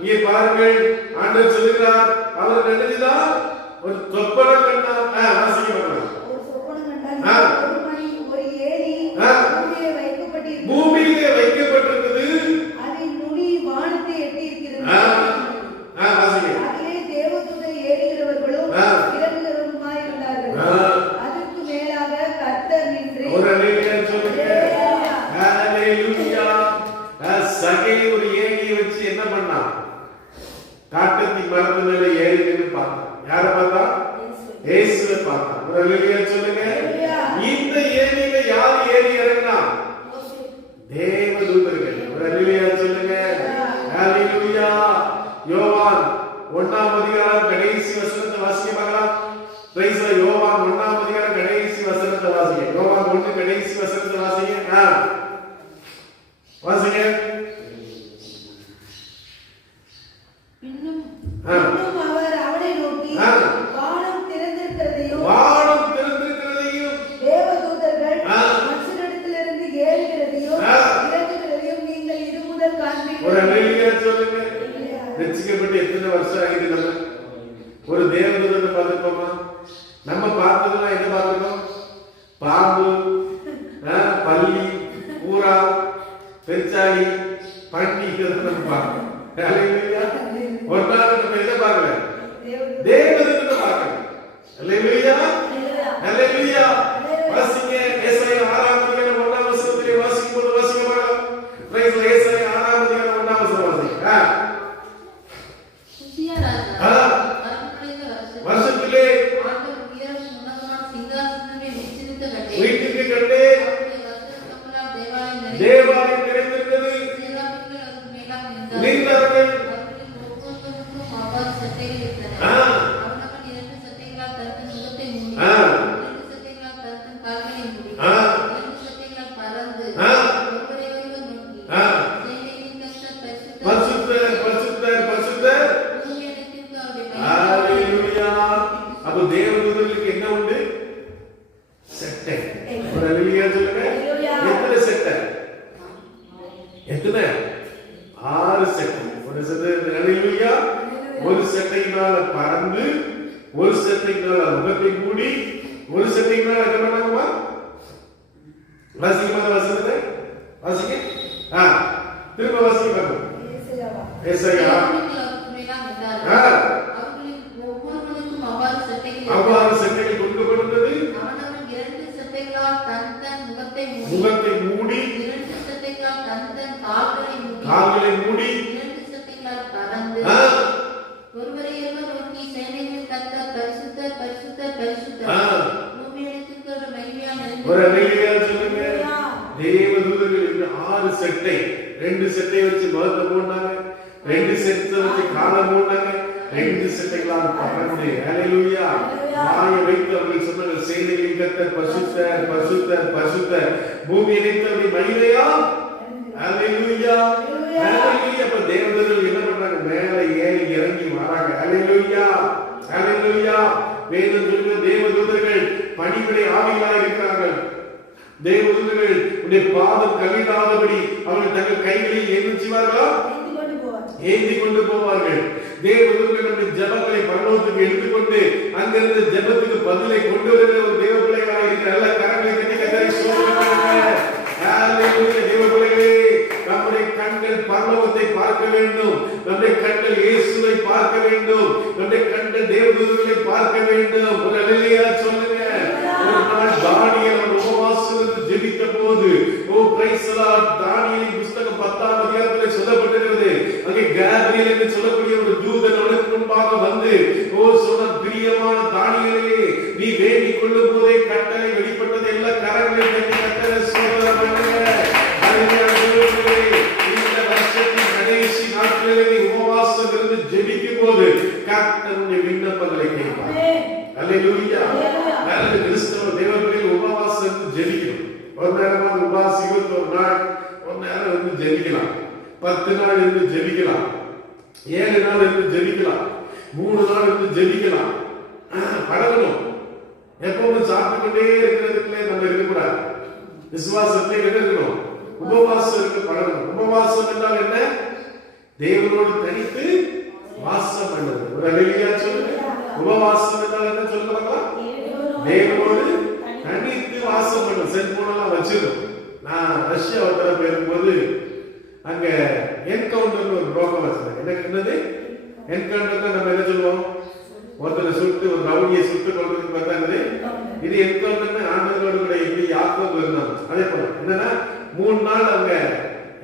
இங்கே பாருங்கள், ஆண்டவர் சொல்லுகிறார், அவர் நினைச்சுதான் ஒரு சொப்பனம் கண்டான். வாசிக்க பார்க்கலாம். ஒரு சொப்பனம் கண்டான். ஒரு மணி, ஒரு ஏணி பூமியிலே வைக்கப்பட்டிருந்தது. அதின் நுனி வானத்தை எட்டி இருக்கிறது. அதிலே தேவதூதர் ஏறுகிறவர்களும் இறங்குகிறவர்களுமாய் இருந்தார்கள். அதற்கு மேலாக கர்த்தர் நின்று ஒரு ஹல்லேலூயா சொல்லுங்க. ஹல்லேலூயா. சகை ஒரு ஏணியை வச்சு என்ன பண்ணான்? காட்டத்தி மரத்து மேல ஏறி நின்று பார்த்தான். யார பார்த்தா? இயேசுவை பார்த்தான். ஒரு ஹல்லேலூயா சொல்லுங்க. இந்த ஏணியில யார் ஏறி இறங்கினா? தேவதூதர்கள். ஒரு ஹல்லேலூயா சொல்லுங்க. ஹல்லேலூயா. யோவான் 1ஆம் அதிகாரம் கடைசி வசனத்தை வாசிக்க பார்க்கலாம். பிரைஸ் தி யோவான் 1ஆம் அதிகாரம் கடைசி வசனத்தை வாசிங்க. யோவான் 1 கடைசி வசனத்தை வாசிங்க. வாசிங்க. இன்னும் அவர் அவனை நோக்கி வானம் திறந்திருக்கிறதையும் தேவதூதர்கள் மனுஷனிடத்திலிருந்து ஏறுகிறதையும் இறங்குகிறதையும் நீங்கள் இது முதல் ஒரு அல்லேலூயா சொல்லுங்க. ரட்சிக்கப்பட்டு எத்தனை வருஷம் ஆகிது? நம்ம ஒரு தேவதூதனை பார்த்திருப்போமா? நம்ம பார்த்ததெல்லாம் என்ன பார்த்திருக்கோம்? பாம்பு, பல்லி, பூரா, பெருச்சாளி, பன்றி, இதெல்லாம் நம்ம பார்க்கணும். அல்லேலூயா. ஒரு நாள் நம்ம எதை பார்க்கல? தேவதூதனை பார்க்கல. அல்லேலூயா. அல்லேலூயா. வாசிங்க ஏசாயா 6ஆம் அதிகாரம் 1ஆம் வசனத்திலே வாசிக்கும்போது வாசிக்கமாக பிரைஸ் ஏசாயா 6ஆம் அதிகாரம் 1ஆம் வசனம் வாசிங்க. உசியா ராஜா வருஷத்திலே ஆண்டவர் உயரம் உன்னதமான சிங்காசனமே வீற்றிருக்க கண்டேன். வீட்டிற்கு கண்டே அவருடைய வஸ்திரக்கம்பளால் தேவாலயம் நிறைந்திருந்தது. சேராபீன்கள் அதற்கு மேலாக நின்றார்கள். நின்றார்கள். அவர்களில் ஒவ்வொருவருக்கும் அவ்வாறு சட்டைகள் இருந்தன. ஆ. அவனவன் 2 சட்டைகளால் தன் முகத்தை மூடி, ஆ. 2 சட்டைகளால் தன் கால்களை மூடி, ஆ. 2 சட்டைகளால் பறந்து ஆ. ஒருவரையொருவர் நோக்கி, ஆ. சேனைகளின் கர்த்தர் பரிசுத்தர் பரிசுத்தர் பரிசுத்தர். பூமி அனைத்திற்கு அவருடைய மகிமை. அல்லேலூயா. அப்ப தேவதூதர்களுக்கு என்ன உண்டு? சட்டை. ஒரு அல்லேலூயா சொல்லுங்க. எத்தனை சட்டை? எத்தனை? 6 சட்டை. ஒரு சட்டை அல்லேலூயா. ஒரு சட்டையினால பறந்து, ஒரு சட்டையினால முகத்தை மூடி, ஒரு சட்டையினால என்ன பண்ணாங்கம்மா? வாசிக்க வசனத்தை வாசிக்க. திரும்ப வாசிக்க பார்ப்போம். ஏசாயா. சேனைகளில் அவருக்கு மேலாக நின்றார்கள். ஆ. அவர்களில் ஒவ்வொருவருக்கும் அவ்வாறு சட்டைகள் அவ்வாறு சட்டைகள் கொடுக்கப்பட்டது. அவனவன் 2 சட்டைகளால் தன் முகத்தை மூடி, முகத்தை மூடி, 2 சட்டைகளால் தன் கால்களை மூடி, கால்களை மூடி, 2 சட்டைகளால் பறந்து ஆ, ஒருவரையொருவர் நோக்கி, சேனைகளின் கர்த்தர் பரிசுத்தர் பரிசுத்தர் பரிசுத்தர், ஆ. பூமி அனைத்திற்கு அவருடைய மகிமையால் ஒரு நிறைந்திருக்கிறது. அல்லேலூயா சொல்லுங்க. தேவதூதர்கள் இந்த 6 சட்டை, 2 சட்டை வச்சு முகத்தை மூடினாங்க, 2 சட்டை வச்சு காலை மூடினாங்க, 2 சட்டைகளால் பறந்து. அல்லேலூயா. வாயை வைத்து அவர்கள் சொன்னார்கள், சேனைகளின் கர்த்தர் பரிசுத்தர் பரிசுத்தர் பரிசுத்தர், பூமி அனைத்தவருடைய மகிமையால். அல்லேலூயா. அல்லேலூயா. அப்ப தேவதூதர்கள் என்ன பண்றாங்க? மேலே ஏறி இறங்கி வராங்க. அல்லேலூயா. அல்லேலூயா. வேதம் சொல்லுங்க, தேவதூதர்கள் பணிவிடை ஆவிகளாய் இருக்கிறார்கள். தேவதூதர்கள் உடைய பாதம் கவிழாதபடி அவர்கள் தங்கள் கைகளில் என்ன செய்வார்களா? ஏந்தி கொண்டு போவார்கள். தேவதூதர்கள் நம்முடைய ஜெபங்களை பரலோகத்துக்கு எடுத்துக்கொண்டு அங்கிருந்து ஜெபத்துக்கு பதிலை கொண்டு வருகிற ஒரு தேவ பிள்ளைகளாக இருக்கிற நல்ல கரங்களை கட்டி கத்தரை சோதனை. ஹalleluya. தேவ பிள்ளைகளே, நம்முடைய கண்கள் பரலோகத்தை பார்க்க வேண்டும், நம்முடைய கண்கள் இயேசுவை பார்க்க வேண்டும், நம்முடைய கண்கள் தேவதூதர்களை பார்க்க வேண்டும். ஒரு அல்லேலூயா சொல்லுங்க. ஒரு நாள் தானியேல் உபவாசத்தில் ஜெபித்த போது, ஓ பிரைஸ் தி லார்ட், தானியேலின் புத்தகம் 10ஆம் அதிகாரத்தில் சொல்லப்பட்டிருக்கிறது. அங்கே கேப்ரியல் என்று சொல்லக்கூடிய ஒரு தூதன் அவனுக்கு முன்பாக வந்து, ஓ சொன்ன பிரியமான தானியேலே, நீ வேண்டிக் கொள்ளும் போதே கட்டளை வெளிப்பட்டது. எல்லா கரங்களை தட்டி கட்டளை சோதனை பண்ணுங்க. அல்லேலூயா. இந்த வருஷத்தின் கடைசி நாட்களில் நீ உபவாசம் இருந்து ஜெபிக்கும் போது கர்த்தருடைய விண்ணப்பங்களை கேட்பார். அல்லேலூயா. நல்ல கிறிஸ்தவ தேவர்களில் உபவாசம் இருந்து ஜெபிக்கணும். ஒரு நேரமா உபவாசம் 21 நாள், ஒரு நேரம் இருந்து ஜெபிக்கலாம், 10 நாள் இருந்து ஜெபிக்கலாம், 7 நாள் இருந்து ஜெபிக்கலாம், 3 நாள் இருந்து ஜெபிக்கலாம். பழகணும். எப்பவும் சாப்பிட்டுக்கிட்டே இருக்கிறதுக்குள்ளே நம்ம இருக்கக்கூடாது. விசுவாசத்தை இருக்கணும். உபவாசம் இருக்கு பழகணும். உபவாசம் என்றால் என்ன? தேவனோடு தனித்து வாசம் பண்ணுவது. ஒரு அல்லேலூயா சொல்லுங்க. உபவாசம் என்றால் என்ன சொல்லுவாங்க? தேவனோடு தனித்து வாசம் பண்ணும். செல்போனெல்லாம் வச்சிருக்கோம். நான் ரஷ்யா ஒரு தடவை போயிருக்கும்போது அங்க என்கவுண்டர் ஒரு ப்ரோக்ராம் வச்சிருக்கேன். எனக்கு என்னது என்கவுண்டர்? நம்ம என்ன சொல்லுவோம்? ஒருத்தரை சுட்டு, ஒரு ரவுடியை சுட்டு கொள்றதுக்கு பார்த்தாங்க. இது என்கவுண்டர். ஆண்டவரோடு கூட எப்படி யாக்கோபு இருந்தாங்க. அதே போல என்னன்னா 3 நாள் அவங்க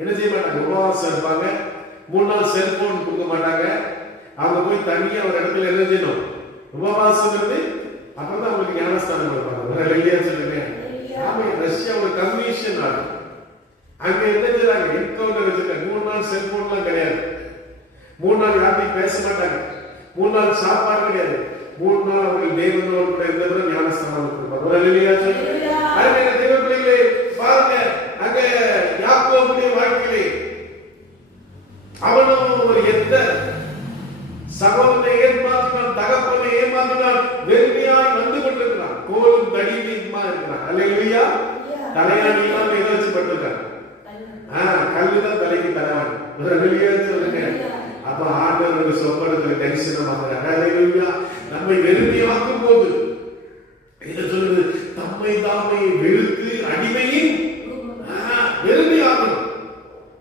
என்ன செய்ய மாட்டாங்க? உபவாசம் இருப்பாங்க. 3 நாள் செல்போன் கொடுக்க மாட்டாங்க. அவங்க போய் தனியா ஒரு இடத்துல என்ன செய்யணும்? உபவாசம் இருந்து அப்பதான் அவங்களுக்கு ஞானஸ்தானம் கொடுப்பாங்க. இல்லையா சொல்லுங்க. ஆமா, ரஷ்யா ஒரு கம்யூனிஸ்ட் நாடு. அங்க என்ன செய்றாங்க? என்கவுண்டர் வச்சிருக்காங்க. 3 நாள் செல்போன்லாம் கிடையாது. 3 நாள் யார்ட்டையும் பேச மாட்டாங்க. 3 நாள் சாப்பாடு கிடையாது. 3 நாள் அவர்கள் தேவனோடு கூட இருந்தவரை ஞானஸ்தானம் கொடுப்பாங்க. ஒரு அல்லேலூயா சொல்லுங்க. அருமையான தேவ பிள்ளைகளே, பாருங்க, அங்க யாக்கோபுடைய வாழ்க்கையிலே அவனும் ஒரு எந்த சகோதரனை ஏமாற்றினான், தகப்பனை ஏமாற்றினான், வெறுமையாய் வந்து கொண்டிருக்கிறான். கோலும் தடியுமா இருக்கிறான். அல்லேலூயா. தலையாணி எல்லாம் ஏதோ வச்சு பட்டிருக்கான். கல்லுதான் தலைக்கு தலைவாங்க. ஹalleluya சொல்லுங்க. அப்ப ஆண்டவருடைய சொப்பனத்தில் தரிசனமாகிறார். ஹalleluya. நம்மை வெறுமையாக்கும் போது என்ன சொல்றது? தம்மை தாமே வெறுத்து அடிமையின் வெறுமையாகணும்.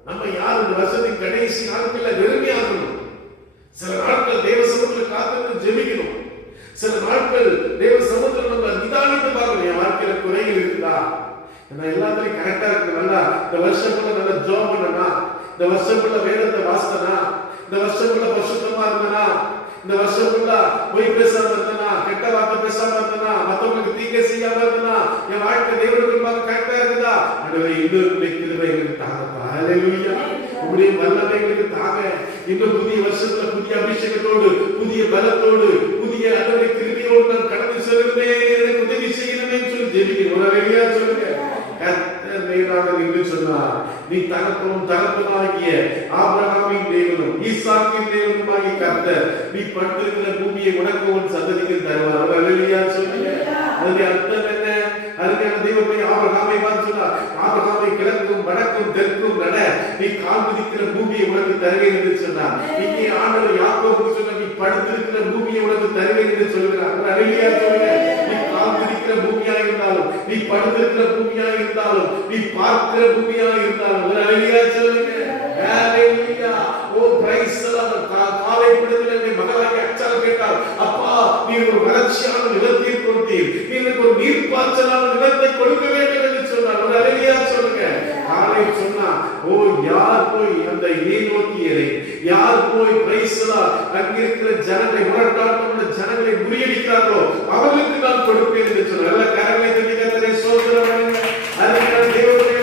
நம்ம யார் இந்த வருஷத்தின் கடைசி நாட்கள்ல வெறுமையாகணும். சில நாட்கள் தேவ சமூகத்தில் காத்து ஜெபிக்கணும். சில நாட்கள் தேவ சமூகத்தில் நம்ம நிதானித்து பார்க்கணும். என் வாழ்க்கையில குறைகள் இருக்குதா? நான் எல்லாத்துலயும் கரெக்டா இருக்கு. நல்லா இந்த வருஷத்துல நல்லா ஜோம் பண்ணனா, இந்த வருஷத்துல வேதத்தை வாசித்தனா, இந்த வருஷத்துல பரிசுத்தமா இருந்தனா, இந்த வருஷத்துல பொய் பேசாம இருந்தனா, கெட்ட வார்த்தை பேசாம இருந்தனா, மத்தவங்களுக்கு தீங்கு செய்யாம இருந்தனா, என் வாழ்க்கை தேவனுக்கு கரெக்டா இருக்குதா? ஆண்டவரே இன்னும் கிருபை எங்களுக்கு தாங்க. ஹalleluya. உம்முடைய வல்லமை எங்களுக்கு தாங்க. இன்னும் புதிய வருஷத்துல புதிய அபிஷேகத்தோடு, புதிய பலத்தோடு, புதிய அன்றைய கிருபையோடு நான் கடந்து செல்லுமே, எனக்கு உதவி செய்யணுமே சொல்லி ஜெபிக்கணும். ஹalleluya சொல்லுங்க. கர்த்தர் மேலாக என்று சொன்னார். நீ தகப்பனாகிய ஆபிரகாமின் தேவனும் ஈசாக்கின் தேவனுமாகிய கர்த்தர் நீ படுத்திருக்கிற பூமியை உனக்கு உன் சந்ததிக்கு தருவார். ஹalleluya சொல்லுங்க. அதுக்கு அர்த்தம் என்ன? அதுக்கான தெய்வமே ஆபிரகாமை பார்த்து சொன்னார், ஆபிரகாமை கிழக்கும் வடக்கும் தெற்கும் நட, நீ கால் மிதிக்கிற பூமியை உனக்கு தருவேன் என்று சொன்னார். இங்கே ஆண்டவர் யாக்கோபுக்கு சொன்னார், நீ படுத்திருக்கிற பூமியை உனக்கு தருவேன் என்று சொல்கிறார். ஹalleluya சொல்லுங்க. நீ கால் மிதிக்கிற பூமியா இருந்தாலும், நீ படுத்திருக்கிற பூமியா இருந்தாலும், நீ பார்க்கிற பூமியா இருந்தாலும், ஹalleluya சொல்லுங்க. ஹalleluya. ஓ பிரைஸ் தி லார்ட். காலை பொழுதிலே என் மகளாகிய அச்சால் கேட்டால், அப்பா நீ ஒரு வறட்சியான நிலத்தை கொடுத்தீர், நீ எனக்கு ஒரு நீர்ப்பாய்ச்சலான நிலத்தை கொடுக்க வேண்டும் என்று சொன்னார். ஹalleluya சொல்லுங்க. காலை சொன்னா, ஓ யார் போய் அந்த ஏனோக்கியரை, யார் போய் பிரைஸ் தி லார்ட் அங்க இருக்கிற ஜனங்களை முரட்டாட்டமுள்ள ஜனங்களை முறியடிக்கிறார்களோ அவர்களுக்கு நான் கொடுப்பேன் என்று சொன்னார். நல்ல கரங்களை தட்டி கர்த்தரை ஸ்தோத்திரம் பண்ணுங்க. அதுக்கான தேவனே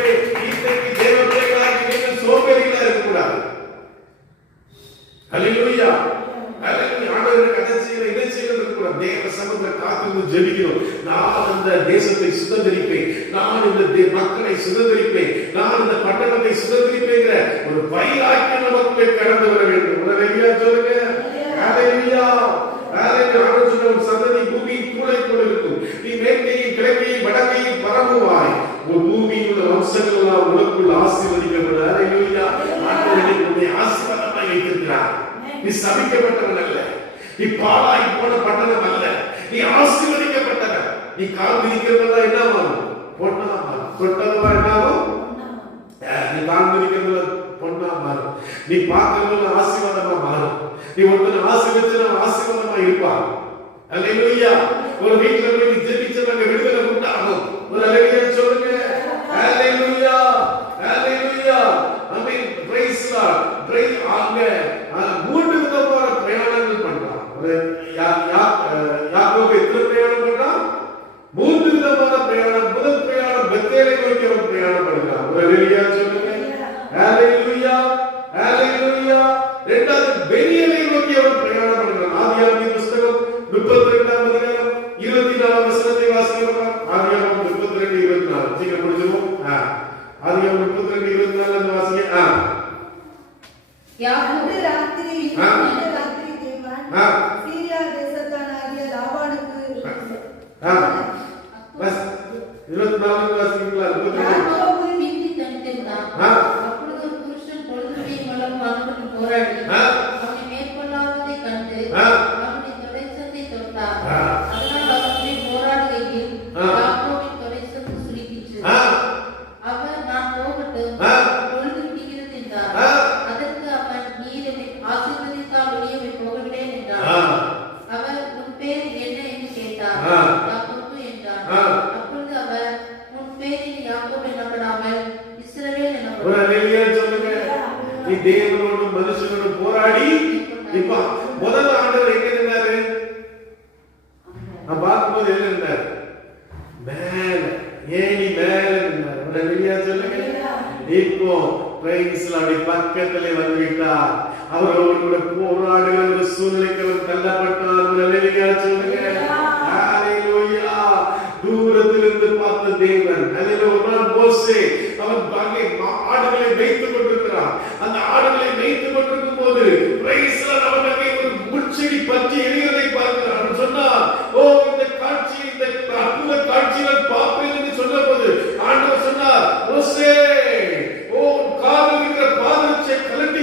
இன்னைக்கு தேவர்களாக நீங்கள் சோம்பேறிகளா இருக்க கூடாது. ஹalleluya. ஹalleluya. ஆண்டவருக்கு கடைசியில என்ன செய்யறது கூட தேவ சமூகத்துல காத்து ஜெபிக்கணும். நான் இந்த தேசத்தை சுதந்திரிப்பேன், நான் இந்த மக்களை சுதந்திரிப்பேன், நான் இந்த பட்டணத்தை சுதந்திரிப்பேங்கிற ஒரு வைராக்கியம் நமக்குள்ளே கடந்து வர வேண்டும். ஹalleluya சொல்லுங்க. ஹalleluya. ஹalleluya. ஆண்டவர் சொன்ன சந்ததி பூமியின் தூளை போல இருக்கும். நீ மேற்கையும் கிழக்கையும் வடக்கையும் பரவுவாய். ஒரு பூமியில் உள்ள வம்சங்கள் எல்லாம் உனக்குள் ஆசீர்வதிக்கப்படும். ஹalleluya. ஆண்டவர் உன்னை ஆசீர்வாதமாய் வைத்திருக்கிறார். நீ சபிக்கப்பட்டவன் அல்ல, நீ பாழாய் போன பட்டணம் அல்ல, நீ ஆசீர்வதிக்கப்பட்டவன். நீ கால் மிதிக்கிறதெல்லாம் என்ன ஆகும்? பொன்னா மாறும். தொட்டதெல்லாம் என்ன ஆகும்? நீ கால் மிதிக்கிறதுல பொன்னா மாறும். நீ பார்க்கறதுல ஆசீர்வாதமா மாறும். நீ ஒருத்தன் ஆசீர்வதிச்சா ஆசீர்வாதமா இருப்பான். ஹalleluya. ஒரு வீட்ல போய் நீ ஜெபிச்சவங்க விடுதலை உண்டாகும். ஒரு ஹalleluya சொல்லுங்க. Hallelujah. Hallelujah. Amen. Praise the Lord. Praise ஆங்க. மூன்று விதமான பிரயாணங்கள் பண்றான். யாக்கோபு எத்தனை பிரயாணம் பண்றான்? மூன்று விதமான பிரயாணம். முதல் பிரயாணம் பெத்தேலை நோக்கி அவன் பிரயாணம் பண்றான். ஹalleluya சொல்லுங்க. ஹalleluya. ஹalleluya. இரண்டாவது பெரியலை நோக்கி அவன் பிரயாணம் பண்றான். ஆதியாகமம் புத்தகம் 32ஆம் அதிகாரம் 24ஆம் வசனத்தை வாசிக்கிறோம். ஆதியாகமம் 32:24 சீக்கிரம் முடிச்சிடுவோம். ஆதியாகமம் 32:24 அந்த வாசிங்க. அந்த ராத்திரி தேவன் சீரியா தேசத்தானாகிய லாபானுக்கு 24 வாசிங்களா? யாக்கோபு பிந்தி தனித்திருந்தான். அப்பொழுது ஒரு புருஷன் பொழுதுமையும் வளரும் அவனுக்கு போராடி அவனை மேற்கொள்ளாததை கண்டு அவனுடைய தொடைச்சத்தை தொட்டார். அதனால் அவனை போராடுகையில் யாக்கோபின் தொடைச்சத்து சுருக்கிற்று. அவர் நான் போகட்டும், பொழுது விடுகிறது என்றார். அதற்கு அவன் நீர் என்னை ஆசீர்வதித்தால் வெளியே போகிறேன் என்றார். அவர் உன் பேர் என்ன என்று கேட்டார். யாக்கோபு என்றார். அப்பொழுது அவர் உன் பேரில் யாக்கோபு எனப்படாமல் இஸ்ரவேல் எனப்படும். ஹalleluya சொல்லுங்க. நீ தேவனோடு மனுஷனோடு போராடி இப்ப முதல் ஆண்டவர் எங்க இருந்தாரு? நான் பார்க்கும்போது எங்க இருந்தாரு? மேல ஏணி மேல இருந்தார். ஹalleluya சொல்லுங்க. இப்போ பிரைஸ் லார்ட் பக்கத்திலே வந்து விட்டார். அவரோடு கூட போராடுகிற ஒரு சூழ்நிலைக்கு அவர் தள்ளப்பட்டார். ஹalleluya சொல்லுங்க. ஹalleluya. தூரத்திலிருந்து பார்த்த தேவன். ஹalleluya. மோசே அவன் பாங்கே ஆடுகளை மேய்த்துக் கொண்டிருக்கிறான். அந்த ஆடுகளை மேய்த்துக் கொண்டிருக்கும் போது பிரைஸ் லார்ட் அவன் அங்கே ஒரு முட்செடி பற்றி எரிகிறதை பார்க்கிறான். அவன் சொன்னான், ஓ இந்த காட்சி, இந்த அற்புத காட்சியை பார்ப்பேன் என்று சொன்னபோது ஆண்டவர் சொன்னார், மோசே ஓ காலில் இருக்கிற பாதரட்சை கழட்டி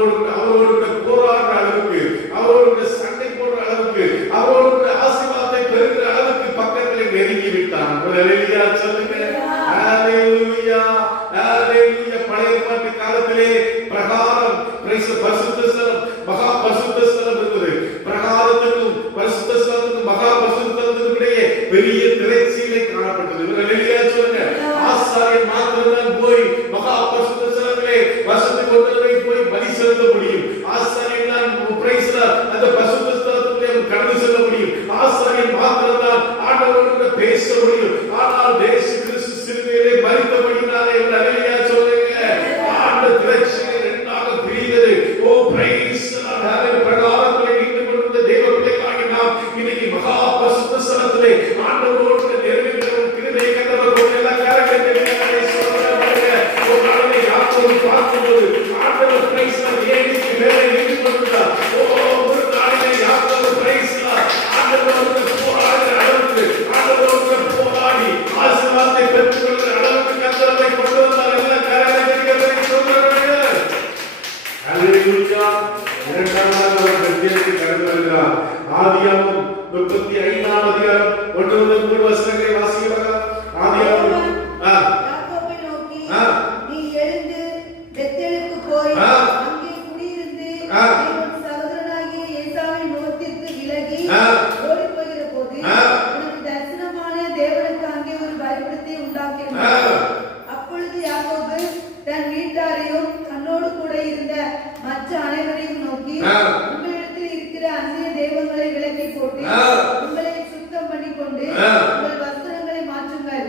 அவரோடு போராடுற அளவுக்கு, அவரோடு சண்டை போடுற அளவுக்கு, அவரோடு ஆசீர்வாதத்தை பெறுகிற அளவுக்கு பக்கத்தில் நெருங்கி விட்டான். ஹல்லேலூயா சொல்லுங்க. ஹல்லேலூயா ஹல்லேலூயா. பழைய ஏற்பாட்டு காலத்திலே பிரகாரம் பரிசுத்த ஸ்தலம், மகா பரிசுத்த ஸ்தலம் இருந்தது. பிரகாரத்துக்கும் பரிசுத்த ஸ்தலத்துக்கும் மகா பரிசுத்த ஸ்தலத்துக்கும் இடையே பெரிய திரைச்சீலை காணப்பட்டது. ஹல்லேலூயா சொல்லுங்க. ஆசாரியன் மாத்திரம்தான் போய் மகா பரிசுத்த ஸ்தலத்திலே வருஷத்துக்கு ஒரு தடவை போய் பலி செலுத்த முடியும். ஆசாரியன் தான் அந்த பரிசுத்த ஸ்தலத்திலே கடந்து செல்ல முடியும். ஆசாரியன் மாத்திரம்தான் ஆண்டவரோடு பேச முடியும். ஆனால் இயேசு கிறிஸ்து சிலுவையிலே மரித்தபடியினாலே ஹல்லேலூயா சொல்லுங்க, ஆண்ட திரைச்சீலை இரண்டாக பிரிந்தது. ஓ பிரைஸ் தி பிரகாரத்திலே நின்று கொண்டிருந்த தேவ பிள்ளைகளாகிய நாம் இன்னைக்கு மகா பரிசுத்த ஸ்தலத்திலே ஆண்டவரோடு நெருங்குகிற கிருபை கண்டவர் எல்லா காரியங்களையும் சொல்றாங்க. ஒரு நாளிலே யாக்கோபு பார்க்கும்போது ஆண்டவர் பிரைஸ் ஏணிக்கு மேலே நின்று கொண்டிருந்தார். ஓ ஒரு நாளிலே யாக்கோபு பிரைஸ் ஆண்டவரோடு போராடுகிற அளவுக்கு, ஆண்டவரோடு போராடி ஆசீர்வாதத்தை பெற்றுக்கொள்கிற அளவுக்கு கர்த்தரை கொண்டு வந்தார். எல்லா காரியங்களையும் சொல்றாங்க. ஹல்லேலூயா. இரண்டாவது அவர் கத்தியத்தை கடந்து வருகிறார். ஆதியாகமம் 35ஆம் அதிகாரம் 1 முதல் 3 வசனங்களை வாசிக்கலாம். ஆதியாகமம் யாக்கோபை நோக்கி, நீ எழுந்து பெத்தேலுக்கு போய் அங்கே குடியிருந்து உன் சகோதரனாகிய ஏசாவின் முகத்திற்கு விலகி ஓடிப் போகிற போது உனக்கு தரிசனமான தேவனுக்கு அங்கே ஒரு பயப்படுத்தி உண்டாக்கினார். அப்பொழுது யாக்கோபு தன் வீட்டாரையும் தன்னோடு கூட இருந்த மற்ற அனைவரையும் நோக்கி, உங்களிடத்தில் இருக்கிற அந்நிய தெய்வங்களை விலக்கி போட்டு உங்களை சுத்தம் பண்ணி கொண்டு உங்கள் வஸ்திரங்களை மாற்றுங்கள்.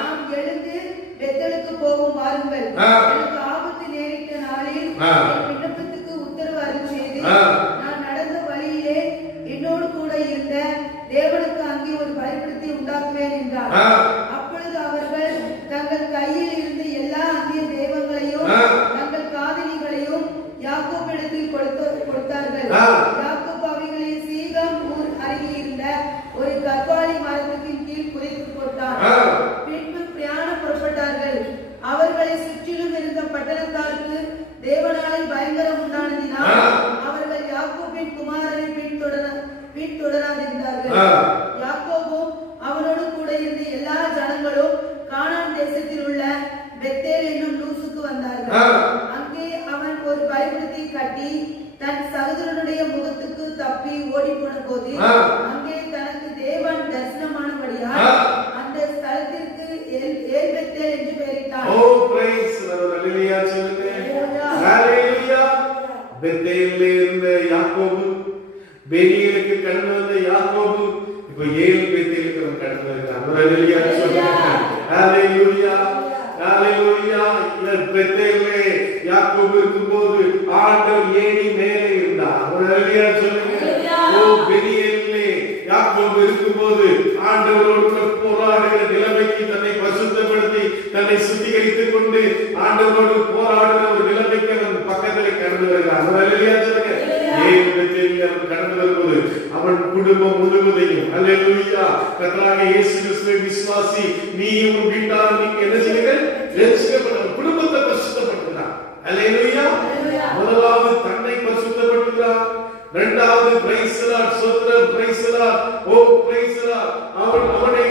நாம் எழுந்து பெத்தேலுக்கு போவோம், வாருங்கள். எனக்கு ஆபத்து நேரிட்ட நாளில் என் விண்ணப்பத்துக்கு உத்தரவு அருள் செய்து நான் நடந்த வழியிலே என்னோடு கூட இருந்த தேவனுக்கு அங்கே ஒரு பயப்படுத்தி உண்டாக்குவேன் என்றார். அப்பொழுது அவர்கள் தங்கள் கையில் இருந்த எல்லா அந்நிய தெய்வங்களையும் தங்கள் காதலிகளையும் யாக்கோபிடத்தில் கொடுத்தார்கள். யாக்கோபு அவைகளை சீகம் ஊர் அருகே இருந்த ஒரு கர்வாலி மரத்தின் கீழ் புதைத்து போட்டார். பின்பு பிரயாணம் புறப்பட்டார்கள். அவர்களை சுற்றிலும் இருந்த பட்டணத்தாருக்கு தேவனாலே பயங்கரம் உண்டானதினால் அவர்கள் யாக்கோபின் குமாரனை பின்தொடராதிருந்தார்கள். யாக்கோபும் அவனோடு கூட இருந்த எல்லா ஜனங்களும் கானான் தேசத்தில் உள்ள பெத்தேல் என்னும் லூசுக்கு வந்தார்கள். அங்கே அவன் ஒரு பலிபீடத்தை கட்டி தன் சகோதரனுடைய முகத்துக்கு தப்பி ஓடி போன போது அங்கே தனக்கு தேவன் தரிசனமானபடியால் அந்த ஸ்தலத்திற்கு ஏல் பெத்தேல் என்று பெயரிட்டான். ஓ பிரைஸ் ஹல்லேலூயா சொல்லுங்க. ஹல்லேலூயா. பெத்தேலிலே இருந்த யாக்கோபு, பெனியேலுக்கு கடந்து வந்த யாக்கோபு இப்போ ஏல் பெத்தேலுக்கு கடந்து வருகிறார். ஹல்லேலூயா சொல்லுங்க. ஹல்லேலூயா ஹல்லேலூயா. பெத்தேலிலே யாக்கோபு இருக்கும்போது ஆண்டவர் ஏணி மேலே இருந்தார். ஹல்லேலூயா சொல்லுங்க. ஓ பெனியேலிலே யாக்கோபு இருக்கும்போது ஆண்டவரோடு போராடுகிற நிலைமைக்கு தன்னை பரிசுத்தப்படுத்தி தன்னை சுத்திகரித்துக் கொண்டு ஆண்டவரோடு போராடுகிற ஒரு நிலைமைக்கு அவன் பக்கத்தில் கடந்து வருகிறார். ஹல்லேலூயா சொல்லுங்க. ஏன் பெத்தேலிலே அவன் கடந்து வரும்போது அவன் குடும்பம் முழுவதையும் ஹல்லேலூயா கர்த்தராகிய இயேசு கிறிஸ்துவை விசுவாசி நீயும் உன் வீட்டாரும் நீங்க என்ன செய்யுங்கள், ரட்சிக்கப்பட்ட குடும்பத்தை பரிசுத்தப்படுத்துகிறார். ஹல்லேலூயா. முதலாவது தன்னை பரிசுத்தப்படுத்துகிறார். இரண்டாவது பிரைஸ் தி லார்ட் ஸ்தோத்திரம் praise the lord. Oh praise the lord. அவனை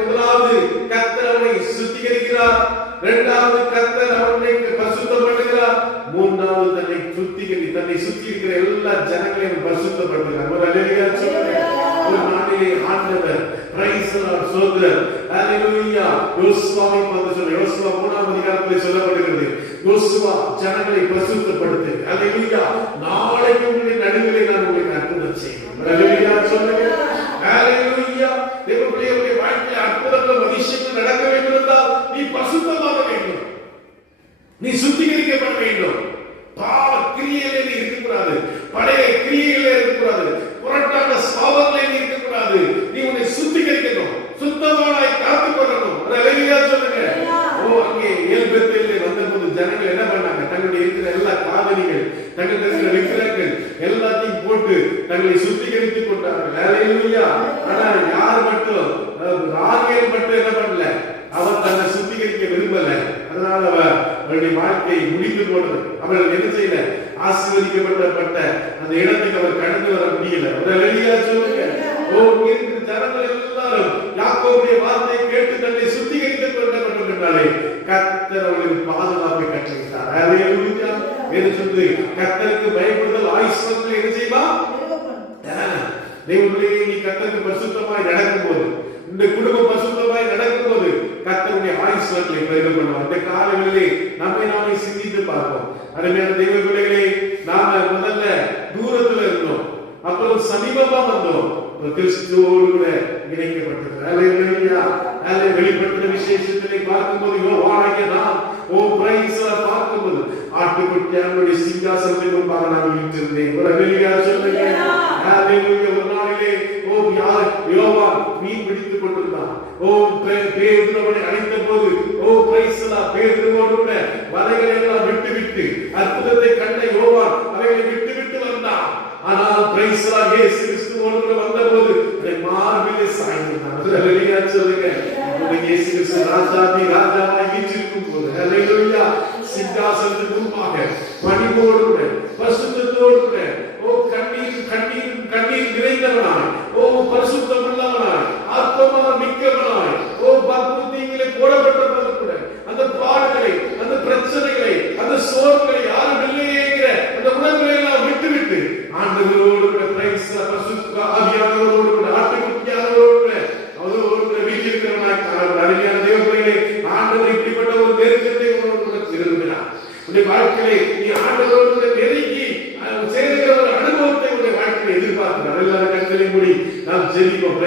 முதலாவது கர்த்தர் அவனை சுத்திகரிக்கிறார். இரண்டாவது கர்த்தர் அவனை பரிசுத்தப்படுத்துகிறார். மூன்றாவது தன்னை சுத்தி இருக்கிற எல்லா ஜனங்களையும் பரிசுத்தப்படுத்துகிறார். ஹல்லேலூயா சொல்லுங்க. ஒரு நாளிலே ஆண்டவர் பிரைஸ் தி லார்ட் ஸ்தோத்திரம் ஹல்லேலூயா. யோசுவாவை பார்த்து சொல்ல, யோசுவா 3ஆம் அதிகாரத்தில் சொல்லப்படுகிறது, யோசுவா ஜனங்களை பரிசுத்தப்படுத்து. ஹல்லேலூயா. நாளைக்கு உங்களுடைய நடுவிலே நான் உங்களுக்கு அற்புதம் செய்வேன். ஹல்லேலூயா சொல்லுங்க. ஹல்லேலூயா. தேவனுடைய வாழ்க்கையில் அற்புதங்கள் அதிசயங்கள் நடக்க வேண்டும் என்றால் நீ பரிசுத்தமாக வேண்டும், நீ சுத்திகரிக்கப்பட வேண்டும். பாவ கிரியையிலே நீ இருக்கக்கூடாது, பழைய கிரியையிலே இருக்கக்கூடாது, புரட்டான சாபத்திலே நீ இருக்கக்கூடாது. நீ உன்னை சுத்திகரிக்கணும், சுத்தமாய் காத்துக்கொள்ளணும். ஹல்லேலூயா சொல்லுங்க. ஓ அங்கே ஏல் பெத்தேலிலே வந்தபோது ஜனங்கள் என்ன பண்ணாங்க, தங்களுடைய இருக்கிற எல்லா காதலிகள் தங்கள் இருக்கிற விக்கிரகங்கள் எல்லாத்தையும் போட்டு தங்களை சுத்திகரித்துக் கொண்டார்கள். ஹல்லேலூயா. ஆனால் யார் மட்டும், ராகேல் மட்டும் என்ன பண்ணல, அவர் தன்னை சுத்திகரிக்க விரும்பல. அதனால அவருடைய வாழ்க்கையை முடித்து போனது. அவர்கள் என்ன செய்யல, ஆசீர்வதிக்கப்பட்ட அந்த இடத்துக்கு அவர் கடந்து வர முடியல. ஒரு அல்லேலூயா சொல்லுங்க. ஓ, இருக்கிற ஜனங்கள் எல்லாரும் யாக்கோபுடைய வார்த்தையை கேட்டு தன்னை சுத்திகரித்துக் கொண்டாலே கர்த்தர் அவர்களுக்கு பாதுகாப்பை கட்டளையிட்டார். அல்லேலூயா. வேறு சொல்லுது, கர்த்தருக்கு பயப்படுதல் ஆயுஷ்மத்தில் என்ன செய்வா? தேவனுடைய நீ கர்த்தருக்கு பரிசுத்தமாய் நடக்கும்போது, இந்த குடும்பம் பரிசுத்தமாய் நடக்கும்போது கர்த்தருடைய ஆயுஷ்மத்தை பெருக பண்ணுவார். அந்த காலங்களிலே நாமே சிந்தித்து பார்ப்போம். அருமையான தெய்வ பிள்ளைகளே, நாம முதல்ல தூரத்துல இருந்தோம், அப்புறம் சமீபமா வந்தோம், கிறிஸ்துவோடு கூட இணைக்கப்பட்டது. அல்லேலூயா. வெளிப்படுத்தின விசேஷத்தினை பார்க்கும்போது யோவானாகிய நாம் பார்க்கும்போது ஆட்டுக்குட்டியானுடைய சிங்காசனத்தின் முன்பாக நான் வீற்றிருந்தேன். அல்லேலூயா சொல்லுங்க. அல்லேலூயா. ஒரு நாளிலே யோவான் மீன் பிடித்துக் கொண்டிருந்தான். பேதுரு அவனை அழைத்த போது பேதுருவோடு கூட வலைகளை எல்லாம் விட்டு அற்புதத்தை கண்ட யோவான் அவைகளை விட்டு வந்தான். ஆனால் இயேசு கிறிஸ்துவோடு கூட வந்தபோது மார்பிலே சாய்ந்தான். அல்லேலூயா சொல்லுங்க. இயேசு கிறிஸ்து ராஜாவாய் வீற்றிருக்கும் போது அல்லேலூயா சிங்காசனத்துக்கு முன்பாக பணிவோடு கூட பரிசுத்தத்தோடு கூட கண்ணீர் நிறைந்தவனாய், பரிசுத்தம் உள்ளவனாய், ஆத்மாவில் மிக்கவனாய், பக்தியிலே போடப்பட்டவனாக கூட அந்த பாடுகளை, அந்த பிரச்சனைகளை, அந்த சோர்வுகளை யாரும் இல்லையேங்கிற அந்த உணர்வுகளை எல்லாம் விட்டு ஆண்டவரோடு கூட பரிசுத்த ஆவியானவரோடு கூட ஆட்டுக்குட்டியானவரோடு கூட அவரோடு கூட வீட்டிருக்கிறவனாய் காணப்படும். அருமையான தேவ பிள்ளைகளே, ஆண்டவர் இப்படிப்பட்ட ஒரு நெருக்கத்தை உங்களோடு கூட விரும்புகிறார். உன்னுடைய வாழ்க்கையை நீ ஆண்டவரோடு கூட நெருங்கி சேர்கிற ஒரு அனுபவத்தை உன்னுடைய வாழ்க்கையை எதிர்பார்க்கிறார். எல்லாரும் கண்களை மூடி நாம் ஜெபிப்போம்.